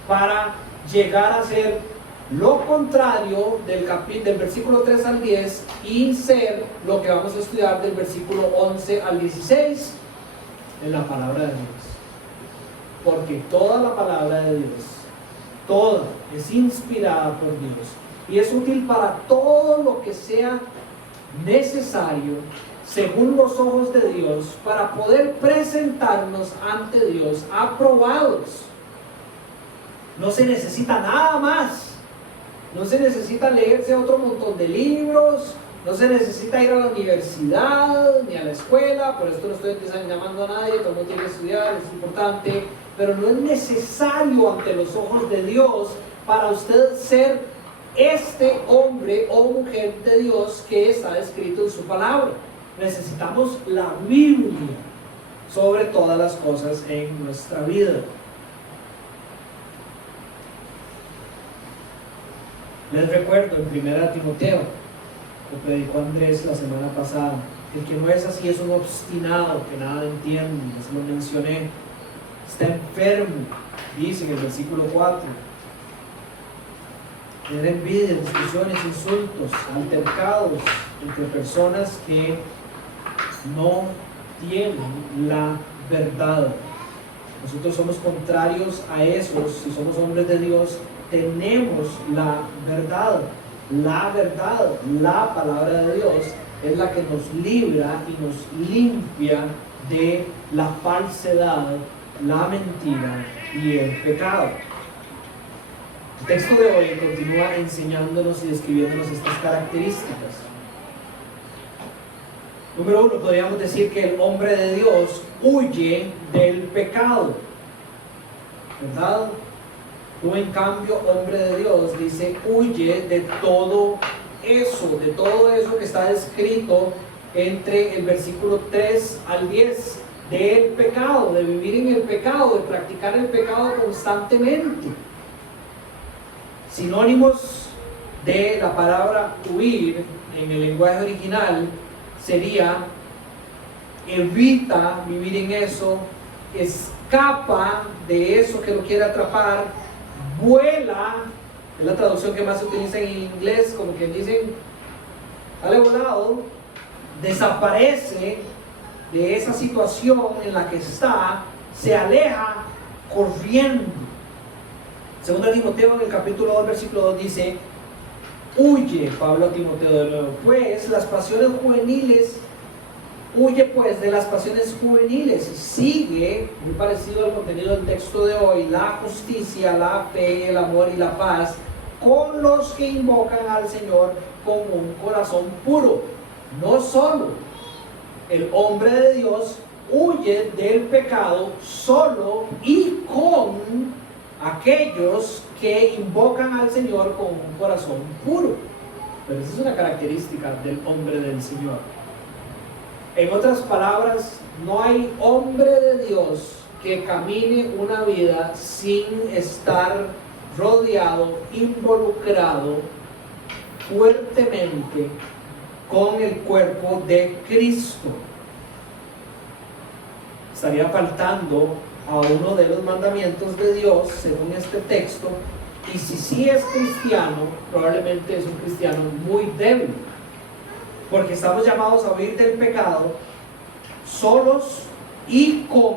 para llegar a ser lo contrario del versículo 3 al 10 y ser lo que vamos a estudiar del versículo 11 al 16 en la palabra de Dios? Porque toda la palabra de Dios, toda, es inspirada por Dios y es útil para todo lo que sea necesario según los ojos de Dios, para poder presentarnos ante Dios aprobados. No se necesita nada más. No se necesita leerse otro montón de libros, no se necesita ir a la universidad ni a la escuela. Por esto no estoy llamando a nadie, todo el mundo tiene que estudiar, es importante, pero no es necesario ante los ojos de Dios para usted ser este hombre o mujer de Dios que está escrito en su palabra. Necesitamos la Biblia sobre todas las cosas en nuestra vida. Les recuerdo en 1 Timoteo, que predicó Andrés la semana pasada, el que no es así es un obstinado que nada entiende, ya se lo mencioné, está enfermo, dice en el versículo 4. Tener envidia, discusiones, insultos, altercados entre personas que no tienen la verdad. Nosotros somos contrarios a esos. Si somos hombres de Dios, tenemos la verdad. La verdad, la palabra de Dios, es la que nos libra y nos limpia de la falsedad, la mentira y el pecado. El texto de hoy continúa enseñándonos y describiéndonos estas características. Número 1, podríamos decir que el hombre de Dios huye del pecado, ¿verdad? Tú, en cambio, hombre de Dios, dice, huye de todo eso que está escrito entre el versículo 3 al 10, del pecado, de vivir en el pecado, de practicar el pecado constantemente. Sinónimos de la palabra huir en el lenguaje original sería: evita vivir en eso, escapa de eso que lo quiere atrapar, vuela, es la traducción que más se utiliza en inglés, como que dicen, sale volado, desaparece de esa situación en la que está, se aleja corriendo. Segunda Timoteo, en el capítulo 2, versículo 2 dice: huye, Pablo a Timoteo de nuevo, pues las pasiones juveniles, huye pues de las pasiones juveniles. Sigue, muy parecido al contenido del texto de hoy, la justicia, la fe, el amor y la paz con los que invocan al Señor con un corazón puro. No solo el hombre de Dios huye del pecado solo y con aquellos que invocan al Señor con un corazón puro. Pero esa es una característica del hombre del Señor. En otras palabras, no hay hombre de Dios que camine una vida sin estar rodeado, involucrado fuertemente con el cuerpo de Cristo. Estaría faltando a uno de los mandamientos de Dios, según este texto, y si sí es cristiano, probablemente es un cristiano muy débil, porque estamos llamados a huir del pecado solos y con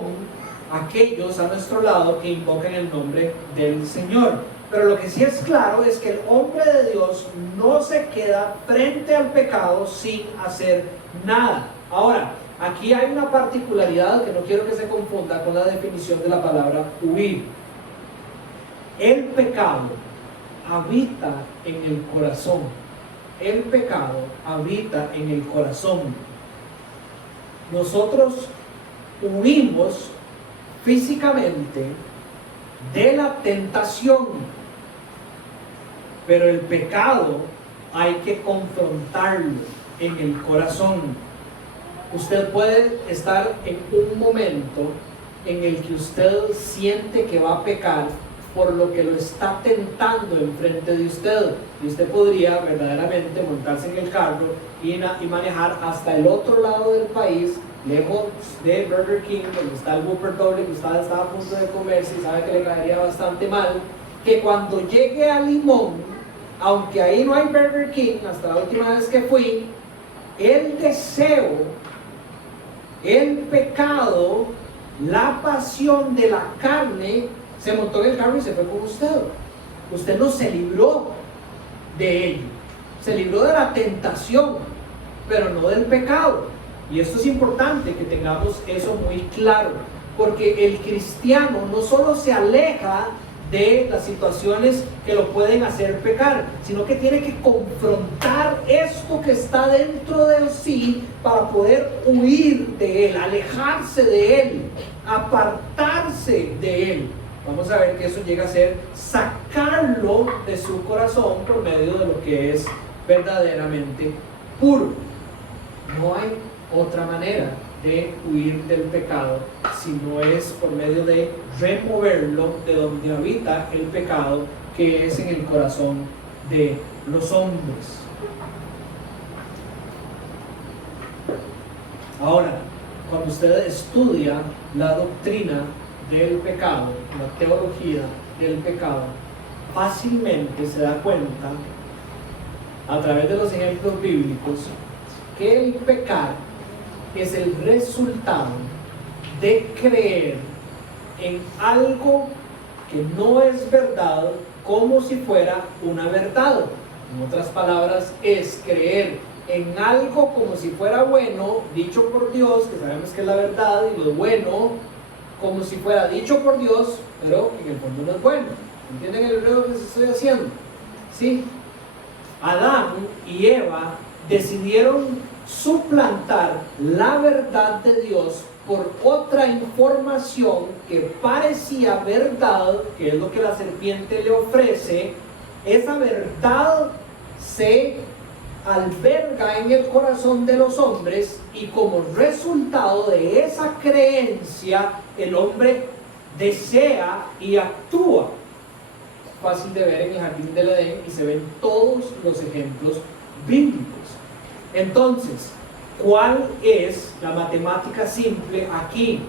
aquellos a nuestro lado que invocan el nombre del Señor. Pero lo que sí es claro es que el hombre de Dios no se queda frente al pecado sin hacer nada. Ahora, aquí hay una particularidad que no quiero que se confunda con la definición de la palabra huir. El pecado habita en el corazón. El pecado habita en el corazón. Nosotros huimos físicamente de la tentación, pero el pecado hay que confrontarlo en el corazón. Usted puede estar en un momento en el que usted siente que va a pecar por lo que lo está tentando enfrente de usted, y usted podría verdaderamente montarse en el carro y manejar hasta el otro lado del país, lejos de Burger King, donde está el Whopper doble que usted está a punto de comerse y sabe que le caería bastante mal, que cuando llegue a Limón, aunque ahí no hay Burger King, hasta la última vez que fui, el deseo, el pecado, la pasión de la carne se montó en el carro y se fue con usted. Usted no se libró de ello, se libró de la tentación, pero no del pecado. Y esto es importante que tengamos eso muy claro, porque el cristiano no solo se aleja de las situaciones que lo pueden hacer pecar, sino que tiene que confrontar esto que está dentro de sí para poder huir de él, alejarse de él, apartarse de él. Vamos a ver que eso llega a ser sacarlo de su corazón por medio de lo que es verdaderamente puro. No hay otra manera de huir del pecado si no es por medio de removerlo de donde habita el pecado, que es en el corazón de los hombres. Ahora, cuando usted estudia la doctrina del pecado, la teología del pecado, fácilmente se da cuenta a través de los ejemplos bíblicos que el pecar es el resultado de creer en algo que no es verdad como si fuera una verdad. En otras palabras, es creer en algo como si fuera bueno, dicho por Dios, que sabemos que es la verdad, y lo bueno como si fuera dicho por Dios, pero en el fondo no es bueno. ¿Entienden el enredo que les estoy haciendo? ¿Sí? Adán y Eva decidieron suplantar la verdad de Dios por otra información que parecía verdad, que es lo que la serpiente le ofrece. Esa verdad se alberga en el corazón de los hombres, y como resultado de esa creencia el hombre desea y actúa. Fácil de ver en el jardín del Edén, y se ven todos los ejemplos bíblicos. Entonces, ¿cuál es la matemática simple aquí?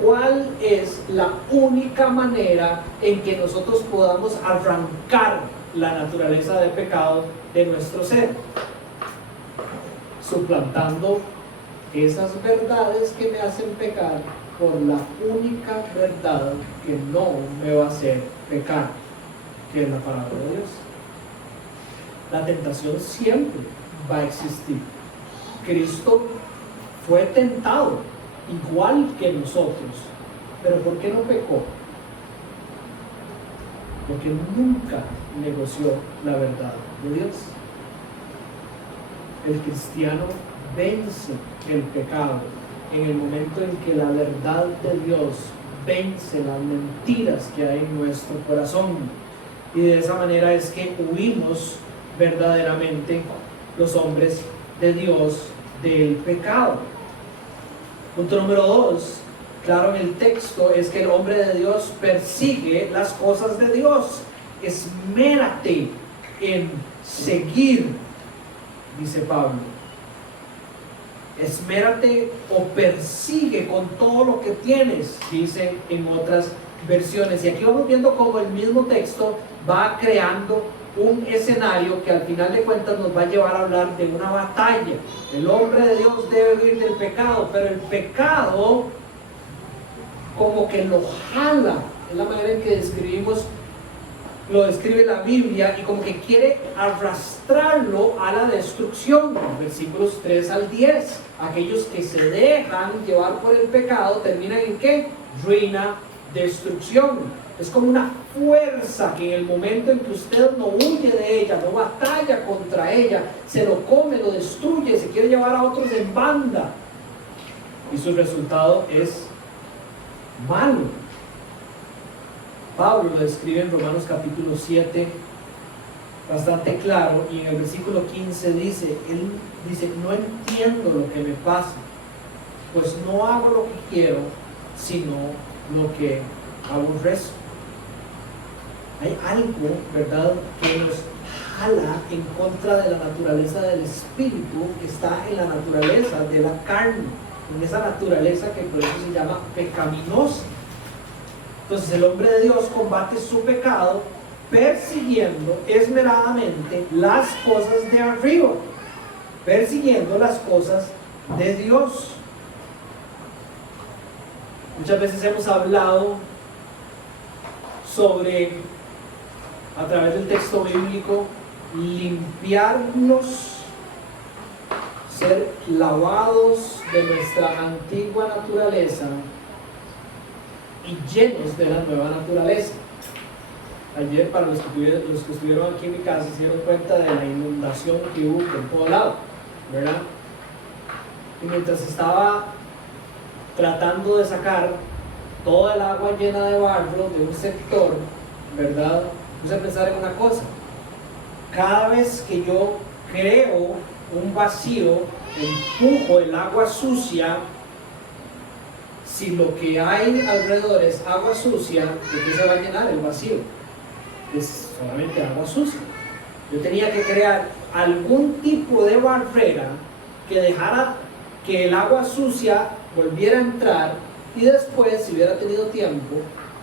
¿Cuál es la única manera en que nosotros podamos arrancar la naturaleza del pecado de nuestro ser? Suplantando esas verdades que me hacen pecar por la única verdad que no me va a hacer pecar, que es la palabra de Dios. La tentación siempre va a existir. Cristo fue tentado igual que nosotros, pero ¿por qué no pecó? Porque nunca negoció la verdad de Dios. El cristiano vence el pecado en el momento en que la verdad de Dios vence las mentiras que hay en nuestro corazón, y de esa manera es que huimos verdaderamente los hombres de Dios del pecado. Punto número 2, claro en el texto, es que el hombre de Dios persigue las cosas de Dios. Esmérate en seguir, dice Pablo. Esmérate o persigue con todo lo que tienes, dice en otras versiones. Y aquí vamos viendo cómo el mismo texto va creando un escenario que al final de cuentas nos va a llevar a hablar de una batalla. El hombre de Dios debe huir del pecado, pero el pecado como que lo jala, es la manera en que lo describe la Biblia, y como que quiere arrastrarlo a la destrucción. Versículos 3 al 10, aquellos que se dejan llevar por el pecado terminan en ¿qué? Ruina, destrucción. Es como una fuerza que en el momento en que usted no huye de ella, no batalla contra ella, se lo come, lo destruye, se quiere llevar a otros en banda, y su resultado es malo. Pablo lo describe en Romanos capítulo 7 bastante claro, y en el versículo 15 dice, él dice: no entiendo lo que me pasa, pues no hago lo que quiero, sino lo que aborrezco. Hay algo, ¿verdad?, que nos jala en contra de la naturaleza del espíritu, que está en la naturaleza de la carne, en esa naturaleza que por eso se llama pecaminosa. Entonces el hombre de Dios combate su pecado persiguiendo esmeradamente las cosas de arriba, persiguiendo las cosas de Dios. Muchas veces hemos hablado sobre, a través del texto bíblico, limpiarnos ser lavados de nuestra antigua naturaleza y llenos de la nueva naturaleza. Ayer, para los que estuvieron aquí en mi casa, se dieron cuenta de la inundación que hubo por todo lado, ¿verdad? Y mientras estaba tratando de sacar toda el agua llena de barro de un sector, ¿verdad? Puse a pensar en una cosa: cada vez que yo creo un vacío, empujo el agua sucia, si lo que hay alrededor es agua sucia, ¿de qué se va a llenar el vacío? Es solamente agua sucia. Yo tenía que crear algún tipo de barrera que dejara que el agua sucia volviera a entrar, y después, si hubiera tenido tiempo,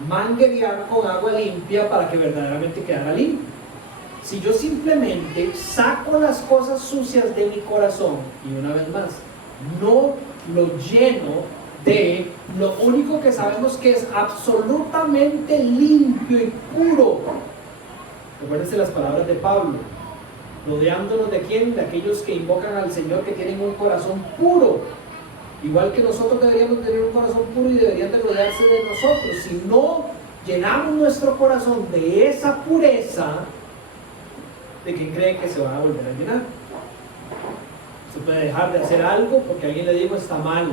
manguerear con agua limpia para que verdaderamente quedara limpio. Si yo simplemente saco las cosas sucias de mi corazón, y una vez más, no lo lleno de lo único que sabemos que es absolutamente limpio y puro. Recuérdense las palabras de Pablo: rodeándonos de quién, de aquellos que invocan al Señor, que tienen un corazón puro, igual que nosotros deberíamos tener un corazón puro, y deberían de rodearse de nosotros. Si no llenamos nuestro corazón de esa pureza, ¿de quién cree que se va a volver a llenar? Se puede dejar de hacer algo porque alguien le dijo está mal,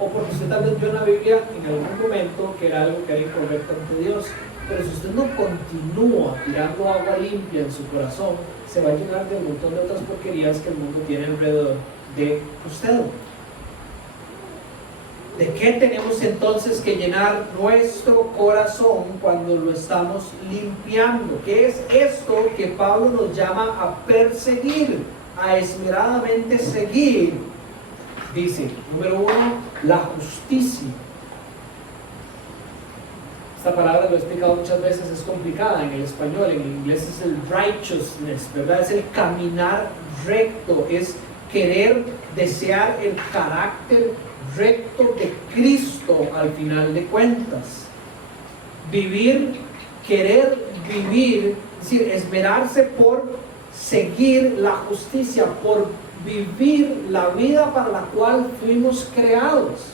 o porque usted tal vez vio en la Biblia en algún momento que era algo que era incorrecto ante Dios. Pero si usted no continúa tirando agua limpia en su corazón, se va a llenar de un montón de otras porquerías que el mundo tiene alrededor de usted. ¿De qué tenemos entonces que llenar nuestro corazón cuando lo estamos limpiando? ¿Qué es esto que Pablo nos llama a perseguir, a esmeradamente seguir? Dice, número 1, la justicia. Esta palabra, lo he explicado muchas veces, es complicada en el español. En el inglés es el righteousness, ¿verdad? Es el caminar recto, es querer, desear el carácter recto de Cristo al final de cuentas. Vivir, querer vivir, es decir, esmerarse por seguir la justicia, por vivir la vida para la cual fuimos creados.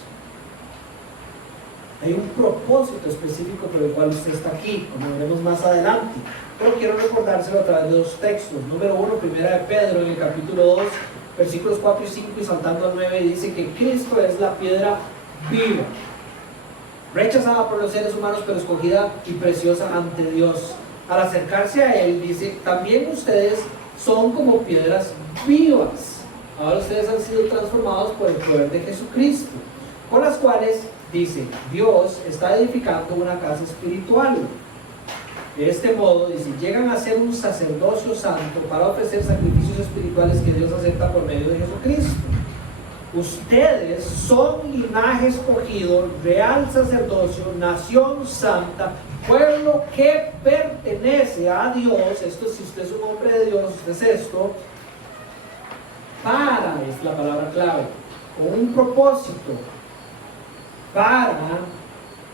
Hay un propósito específico por el cual usted está aquí, como veremos más adelante. Pero quiero recordárselo a través de dos textos. Número 1, primera de Pedro, en el capítulo 2, versículos 4 y 5, y saltando al 9, dice que Cristo es la piedra viva, rechazada por los seres humanos, pero escogida y preciosa ante Dios. Al acercarse a Él, dice, también ustedes son como piedras vivas. Ahora ustedes han sido transformados por el poder de Jesucristo, con las cuales, dice, Dios está edificando una casa espiritual. De este modo, dice, llegan a ser un sacerdocio santo para ofrecer sacrificios espirituales que Dios acepta por medio de Jesucristo. Ustedes son linaje escogido, real sacerdocio, nación santa, pueblo que pertenece a Dios. Esto, si usted es un hombre de Dios, usted es esto. Para, es la palabra clave, con un propósito, para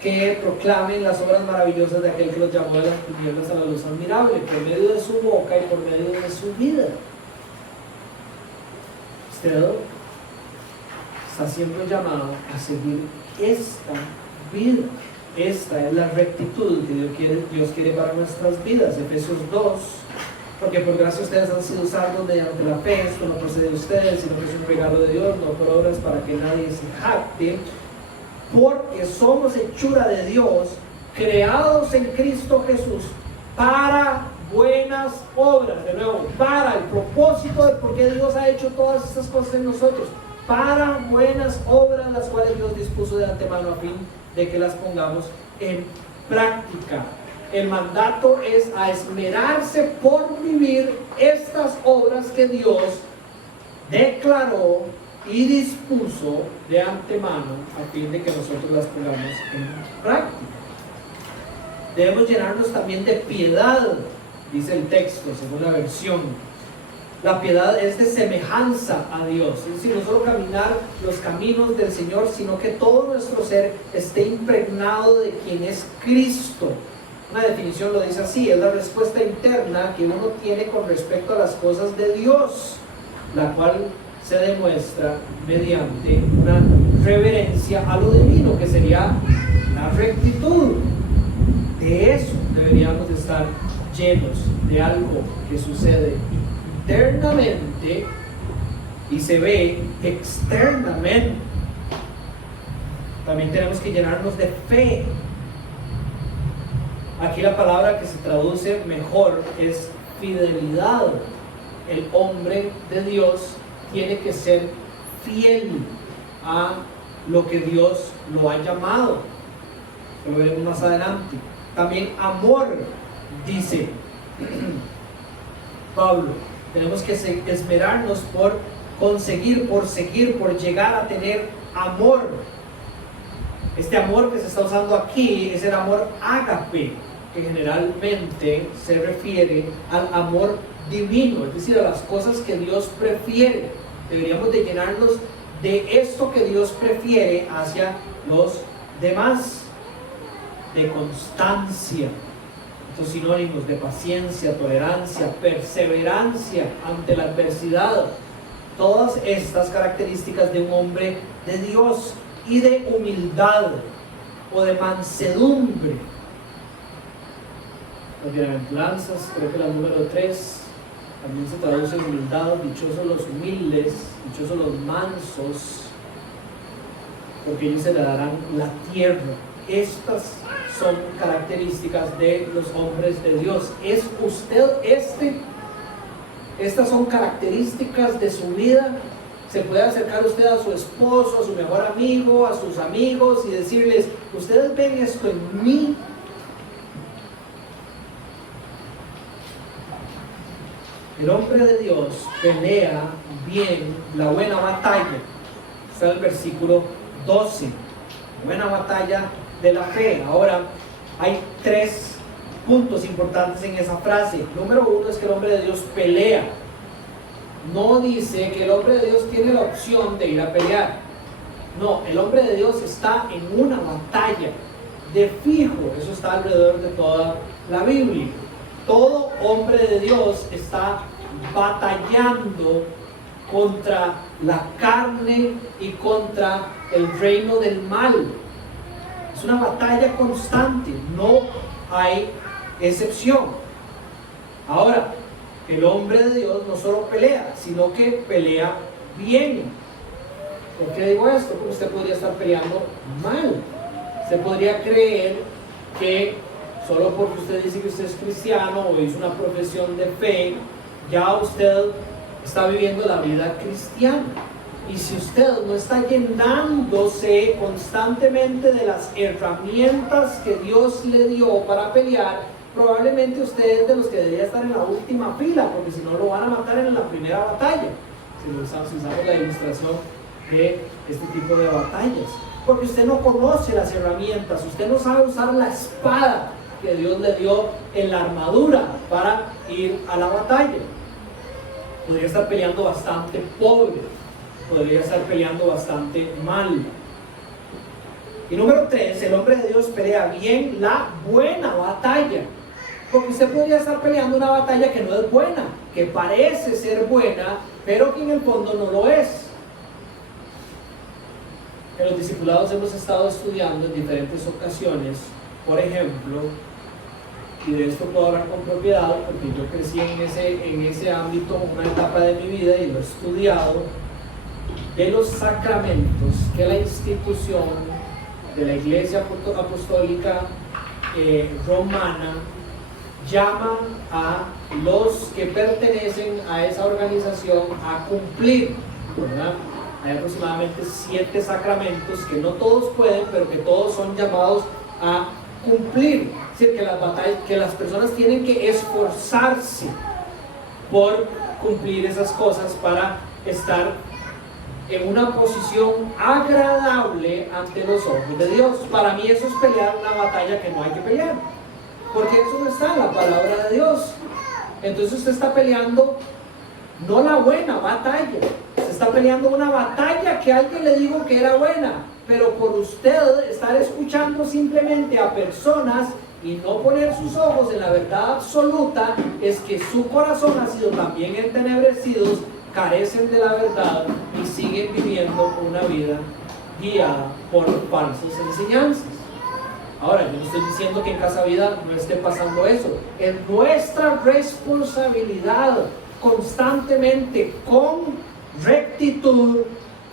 que proclamen las obras maravillosas de aquel que los llamó de las tinieblas a la luz admirable, por medio de su boca y por medio de su vida. Usted está siendo llamado a seguir esta vida. Esta es la rectitud que Dios quiere para nuestras vidas. Efesios 2, porque por gracia ustedes han sido salvos mediante la fe. Esto no procede de ustedes, sino que es un regalo de Dios, no por obras para que nadie se jacte. Porque somos hechura de Dios, creados en Cristo Jesús para buenas obras. De nuevo, para el propósito de por qué Dios ha hecho todas estas cosas en nosotros, para buenas obras, las cuales Dios dispuso de antemano a fin de que las pongamos en práctica. El mandato es a esmerarse por vivir estas obras que Dios declaró y dispuso de antemano a fin de que nosotros las pongamos en práctica. Debemos llenarnos también de piedad, dice el texto, según la versión. La piedad es de semejanza a Dios, es decir, no solo caminar los caminos del Señor, sino que todo nuestro ser esté impregnado de quien es Cristo. Una definición lo dice así: es la respuesta interna que uno tiene con respecto a las cosas de Dios, la cual se demuestra mediante una reverencia a lo divino, que sería la rectitud. De eso deberíamos de estar llenos, de algo que sucede internamente y se ve externamente. También tenemos que llenarnos de fe. Aquí la palabra que se traduce mejor es fidelidad. El hombre de Dios tiene que ser fiel a lo que Dios lo ha llamado. Lo veremos más adelante. También amor, dice Pablo. Tenemos que esmerarnos por conseguir, por seguir, por llegar a tener amor. Este amor que se está usando aquí es el amor ágape, que generalmente se refiere al amor divino, es decir, a las cosas que Dios prefiere. Deberíamos de llenarnos de esto que Dios prefiere hacia los demás, de constancia. Estos sinónimos de paciencia, tolerancia, perseverancia ante la adversidad. Todas estas características de un hombre de Dios, y de humildad o de mansedumbre. Las bienaventuranzas, creo que la número 3 también se traduce en humildad. Dichosos los humildes, dichosos los mansos, porque ellos se le darán la tierra. Estas son características de los hombres de Dios. ¿Es usted estas son características de su vida? Se puede acercar usted a su esposo, a su mejor amigo, a sus amigos y decirles: ¿ustedes ven esto en mí? El hombre de Dios pelea bien la buena batalla. Está el versículo 12. Buena batalla de la fe. Ahora, hay 3 puntos importantes en esa frase. Número 1 es que el hombre de Dios pelea. No dice que el hombre de Dios tiene la opción de ir a pelear. No, el hombre de Dios está en una batalla de fijo. Eso está alrededor de toda la Biblia. Todo hombre de Dios está batallando contra la carne y contra el reino del mal. Es una batalla constante, no hay excepción. Ahora, el hombre de Dios no solo pelea, sino que pelea bien. ¿Por qué digo esto? Porque usted podría estar peleando mal. Usted podría creer que solo porque usted dice que usted es cristiano o hizo una profesión de fe, ya usted está viviendo la vida cristiana. Y si usted no está llenándose constantemente de las herramientas que Dios le dio para pelear, probablemente usted es de los que debería estar en la última fila, porque si no lo van a matar en la primera batalla. Si usamos la ilustración de este tipo de batallas, porque usted no conoce las herramientas, usted no sabe usar la espada que Dios le dio en la armadura para ir a la batalla. Podría estar peleando bastante pobre, podría estar peleando bastante mal. Y número 3, el hombre de Dios pelea bien la buena batalla. Porque usted podría estar peleando una batalla que no es buena, que parece ser buena, pero que en el fondo no lo es. En los discipulados hemos estado estudiando en diferentes ocasiones, por ejemplo, y de esto puedo hablar con propiedad, porque yo crecí en ese ámbito, una etapa de mi vida, y lo he estudiado, de los sacramentos que la institución de la Iglesia Apostólica Romana llama a los que pertenecen a esa organización a cumplir, ¿verdad? Hay aproximadamente 7 sacramentos que no todos pueden, pero que todos son llamados a cumplir. Es decir, que las personas tienen que esforzarse por cumplir esas cosas para estar en una posición agradable ante los ojos de Dios. Para mí eso es pelear una batalla que no hay que pelear, porque eso no está en la palabra de Dios. Entonces usted está peleando no la buena batalla, se está peleando una batalla que alguien le dijo que era buena, pero por usted estar escuchando simplemente a personas y no poner sus ojos en la verdad absoluta, es que su corazón ha sido también entenebrecido, carecen de la verdad y siguen viviendo una vida guiada por falsas enseñanzas. Ahora, yo no estoy diciendo que en Casa Vida no esté pasando eso. Es nuestra responsabilidad constantemente, con rectitud,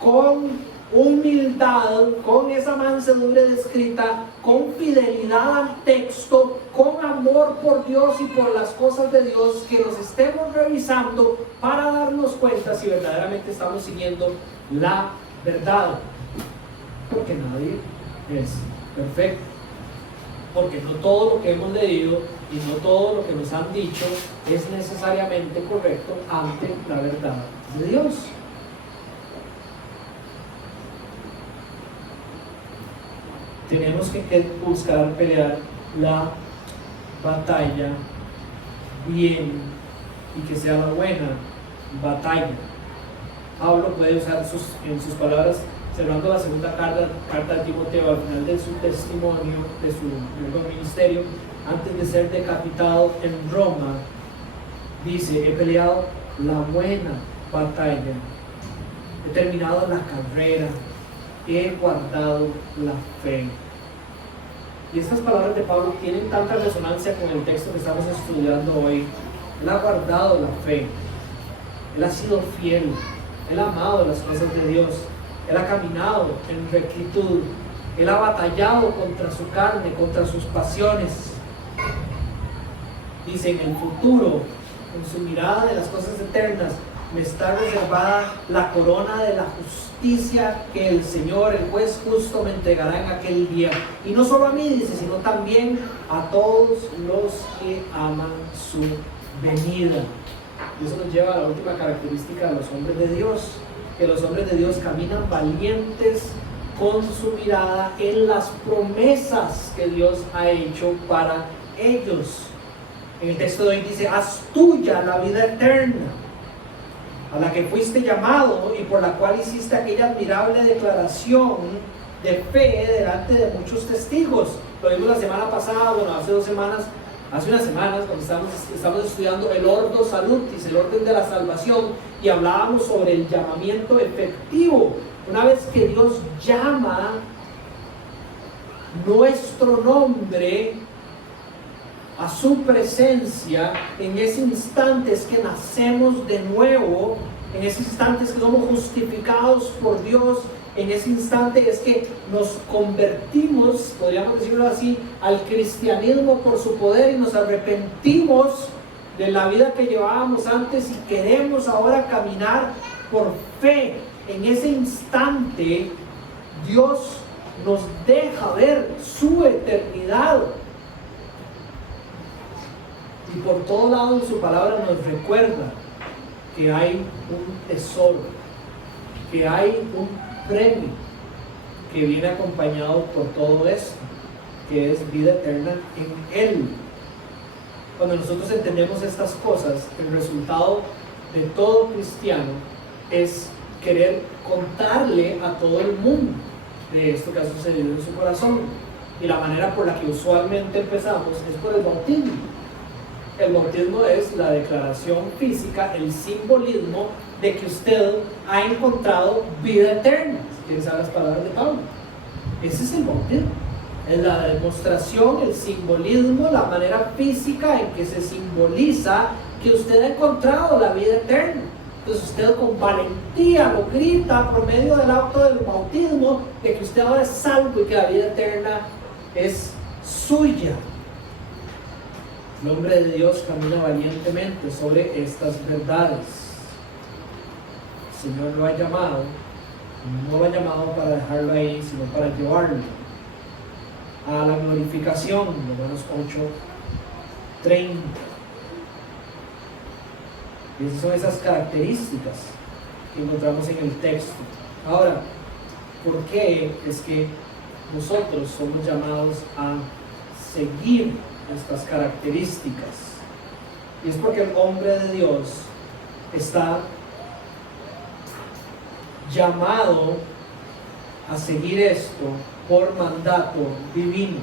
con humildad, con esa mansedumbre descrita, con fidelidad al texto, con amor por Dios y por las cosas de Dios, que nos estemos revisando para darnos cuenta si verdaderamente estamos siguiendo la verdad. Porque nadie es perfecto. Porque no todo lo que hemos leído y no todo lo que nos han dicho es necesariamente correcto ante la verdad de Dios. Tenemos que buscar pelear la batalla bien y que sea la buena batalla. Pablo puede usar en sus palabras, cerrando la segunda carta de Timoteo, al final de su testimonio, de su ministerio, antes de ser decapitado en Roma, dice: he peleado la buena batalla, he terminado la carrera, he guardado la fe. Y estas palabras de Pablo tienen tanta resonancia con el texto que estamos estudiando hoy. Él ha guardado la fe, él ha sido fiel, él ha amado las cosas de Dios, él ha caminado en rectitud, él ha batallado contra su carne, contra sus pasiones. Dice: en el futuro, con su mirada de las cosas eternas, me está reservada la corona de la justicia que el Señor, el juez justo, me entregará en aquel día. Y no solo a mí, dice, sino también a todos los que aman su venida. Y eso nos lleva a la última característica de los hombres de Dios, que los hombres de Dios caminan valientes con su mirada en las promesas que Dios ha hecho para ellos. En el texto de hoy dice: haz tuya la vida eterna, a la que fuiste llamado y por la cual hiciste aquella admirable declaración de fe delante de muchos testigos. Lo vimos la semana pasada, hace unas semanas, cuando estamos estudiando el Ordo Salutis, el orden de la salvación, y hablábamos sobre el llamamiento efectivo. Una vez que Dios llama nuestro nombre a su presencia, en ese instante es que nacemos de nuevo, en ese instante es que somos justificados por Dios, en ese instante es que nos convertimos, podríamos decirlo así, al cristianismo por su poder, y nos arrepentimos de la vida que llevábamos antes y queremos ahora caminar por fe. En ese instante Dios nos deja ver su eternidad. Y por todo lado en su palabra nos recuerda que hay un tesoro, que hay un premio que viene acompañado por todo esto, que es vida eterna en Él. Cuando nosotros entendemos estas cosas, el resultado de todo cristiano es querer contarle a todo el mundo de esto que ha sucedido en su corazón. Y la manera por la que usualmente empezamos es por el bautismo. El bautismo es la declaración física, el simbolismo de que usted ha encontrado vida eterna. ¿Quieren saber las palabras de Pablo? Ese es el bautismo. Es la demostración, el simbolismo, la manera física en que se simboliza que usted ha encontrado la vida eterna. Entonces usted con valentía lo grita por medio del acto del bautismo de que usted ahora es salvo y que la vida eterna es suya. El hombre de Dios camina valientemente sobre estas verdades. El Señor lo ha llamado, no lo ha llamado para dejarlo ahí, sino para llevarlo a la glorificación. Romanos 8:30. Y esas son esas características que encontramos en el texto. Ahora, ¿por qué es que nosotros somos llamados a seguir estas características? Y es porque el hombre de Dios está llamado a seguir esto por mandato divino.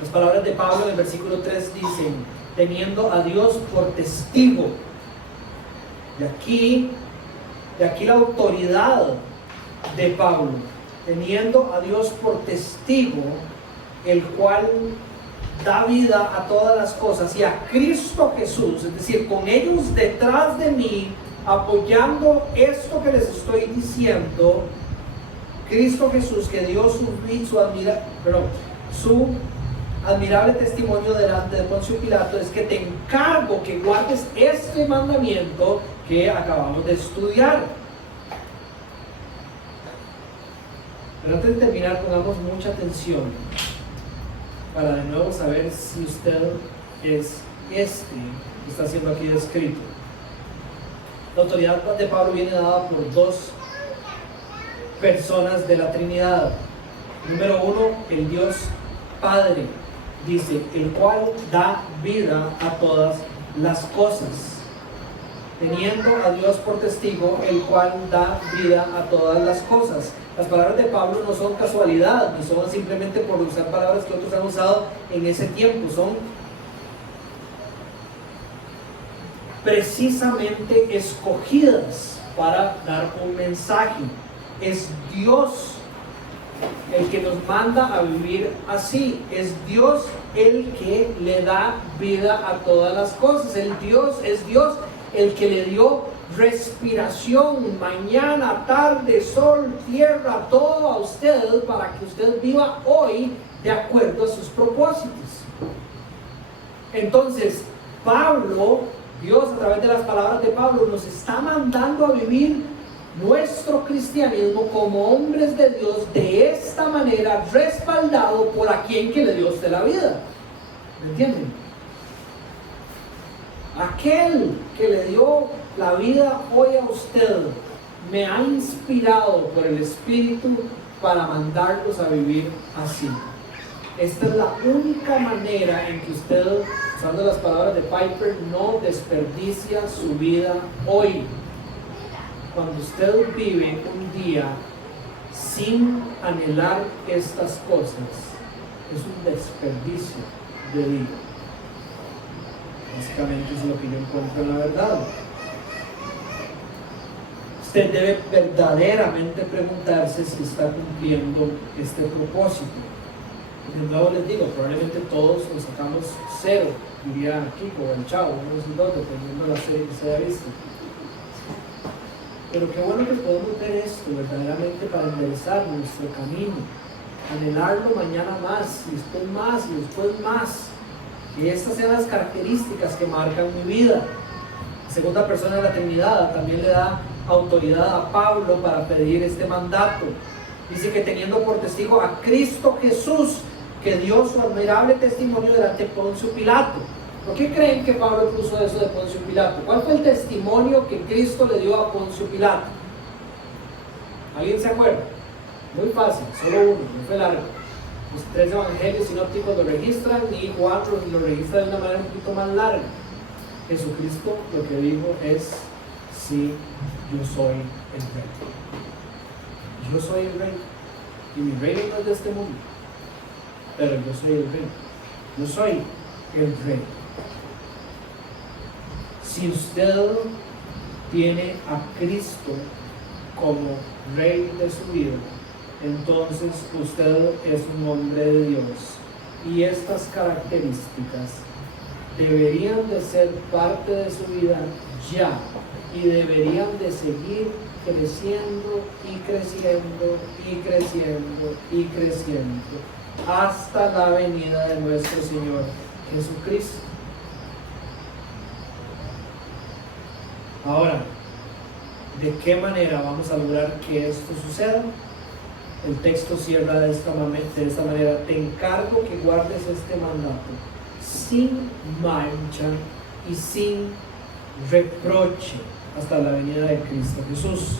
Las palabras de Pablo en el versículo 3 dicen: teniendo a Dios por testigo. De aquí la autoridad de Pablo, teniendo a Dios por testigo, el cual da vida a todas las cosas, y a Cristo Jesús, es decir, con ellos detrás de mí, apoyando esto que les estoy diciendo, Cristo Jesús, que dio su admirable testimonio delante de Poncio Pilato, es que te encargo que guardes este mandamiento que acabamos de estudiar. Pero antes de terminar, pongamos mucha atención para de nuevo saber si usted es que está siendo aquí descrito. La autoridad de Pablo viene dada por dos personas de la Trinidad. Número uno, el Dios Padre, dice, el cual da vida a todas las cosas. Teniendo a Dios por testigo, el cual da vida a todas las cosas. Las palabras de Pablo no son casualidad, ni son simplemente por usar palabras que otros han usado en ese tiempo, son precisamente escogidas para dar un mensaje. Es Dios el que nos manda a vivir así. Es Dios el que le da vida a todas las cosas. Es Dios el que le dio respiración, mañana, tarde, sol, tierra, todo a usted para que usted viva hoy de acuerdo a sus propósitos. Entonces, Dios a través de las palabras de Pablo nos está mandando a vivir nuestro cristianismo como hombres de Dios de esta manera, respaldado por aquel que le dio a usted la vida. ¿Me entienden? Aquel que le dio la vida hoy a usted me ha inspirado por el Espíritu para mandarlos a vivir así. Esta es la única manera en que usted, usando las palabras de Piper, no desperdicia su vida hoy. Cuando usted vive un día sin anhelar estas cosas, es un desperdicio de vida. Básicamente es lo que yo encuentro en la verdad. Usted debe verdaderamente preguntarse si está cumpliendo este propósito. De nuevo les digo, probablemente todos lo sacamos 0, diría Kiko o el Chavo, uno de esos dos, dependiendo de la serie que se haya visto. Pero qué bueno que podemos ver esto verdaderamente para enderezar nuestro camino, anhelarlo mañana más, y después más, y después más. Que estas sean las características que marcan mi vida. La segunda persona de la Trinidad también le da autoridad a Pablo para pedir este mandato. Dice que teniendo por testigo a Cristo Jesús, que dio su admirable testimonio delante de Poncio Pilato. ¿Por qué creen que Pablo puso eso de Poncio Pilato? ¿Cuál fue el testimonio que Cristo le dio a Poncio Pilato? ¿Alguien se acuerda? Muy fácil, solo uno, no fue largo. Los 3 evangelios sinópticos lo registran y Juan lo registra de una manera un poquito más larga. Jesucristo lo que dijo es: sí, yo soy el rey. Yo soy el rey. Y mi reino no es de este mundo, pero yo soy el rey. Yo soy el rey. Si usted tiene a Cristo como rey de su vida, entonces usted es un hombre de Dios, y estas características deberían de ser parte de su vida ya, y deberían de seguir creciendo y creciendo y creciendo y creciendo hasta la venida de nuestro Señor Jesucristo. Ahora, ¿de qué manera vamos a lograr que esto suceda? El texto cierra de esta manera: te encargo que guardes este mandato sin mancha y sin reproche hasta la venida de Cristo Jesús.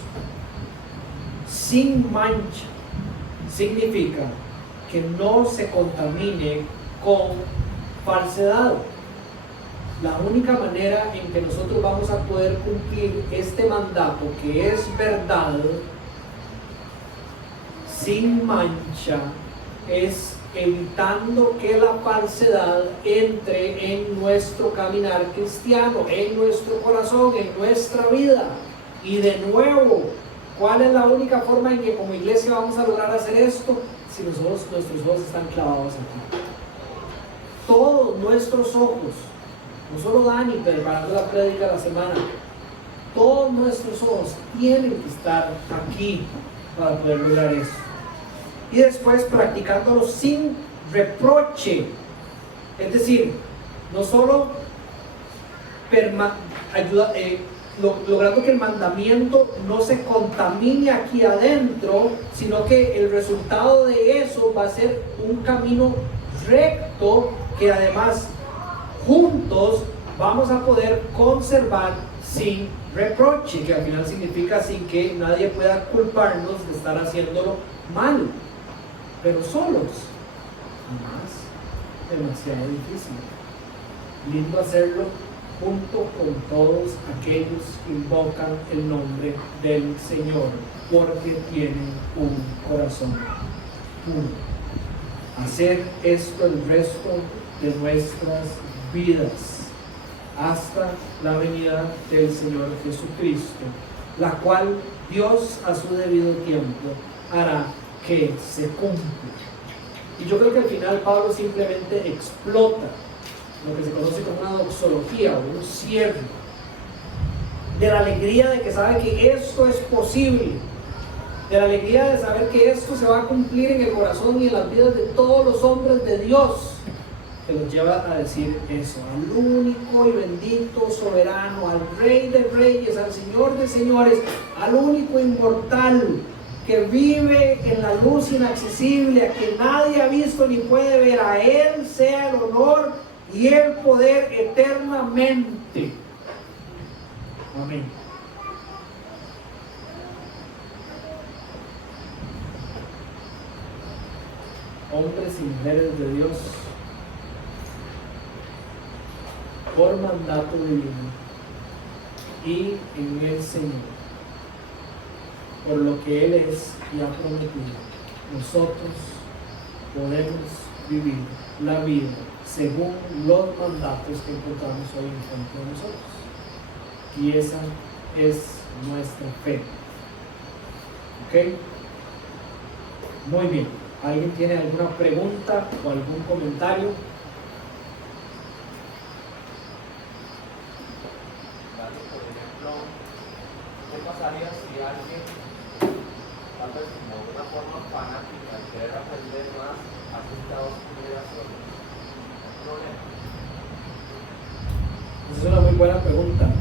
Sin mancha significa que no se contamine con falsedad. La única manera en que nosotros vamos a poder cumplir este mandato, que es verdad, sin mancha, es evitando que la falsedad entre en nuestro caminar cristiano, en nuestro corazón, en nuestra vida. Y de nuevo, ¿cuál es la única forma en que como iglesia vamos a lograr hacer esto? Si nuestros ojos están clavados aquí. Todos nuestros ojos, no solo Dani preparando la prédica de la semana, todos nuestros ojos tienen que estar aquí para poder lograr eso. Y después practicándolo sin reproche, es decir, no solo logrando que el mandamiento no se contamine aquí adentro, sino que el resultado de eso va a ser un camino recto que además juntos vamos a poder conservar sin reproche, que al final significa sin que nadie pueda culparnos de estar haciéndolo mal, pero solos, jamás, demasiado difícil. Lindo hacerlo junto con todos aquellos que invocan el nombre del Señor, porque tienen un corazón puro. Hacer esto el resto de nuestras vidas hasta la venida del Señor Jesucristo, la cual Dios a su debido tiempo hará que se cumpla. Y yo creo que al final Pablo simplemente explota lo que se conoce como una doxología o un cierre de la alegría de que sabe que esto es posible, de la alegría de saber que esto se va a cumplir en el corazón y en las vidas de todos los hombres de Dios, que los lleva a decir eso, al único y bendito soberano, al Rey de Reyes, al Señor de Señores, al único inmortal que vive en la luz inaccesible, a quien nadie ha visto ni puede ver, a Él sea el honor y el poder eternamente. Amén. Hombres y mujeres de Dios, por mandato divino y en el Señor, por lo que Él es y ha prometido, nosotros podemos vivir la vida según los mandatos que encontramos hoy en frente de nosotros. Y esa es nuestra fe. ¿Ok? Muy bien. ¿Alguien tiene alguna pregunta o algún comentario? Por ejemplo, ¿qué pasaría si alguien, tal vez como de una forma fanática, quiere aprender más acerca de las generaciones? Esa es una muy buena pregunta.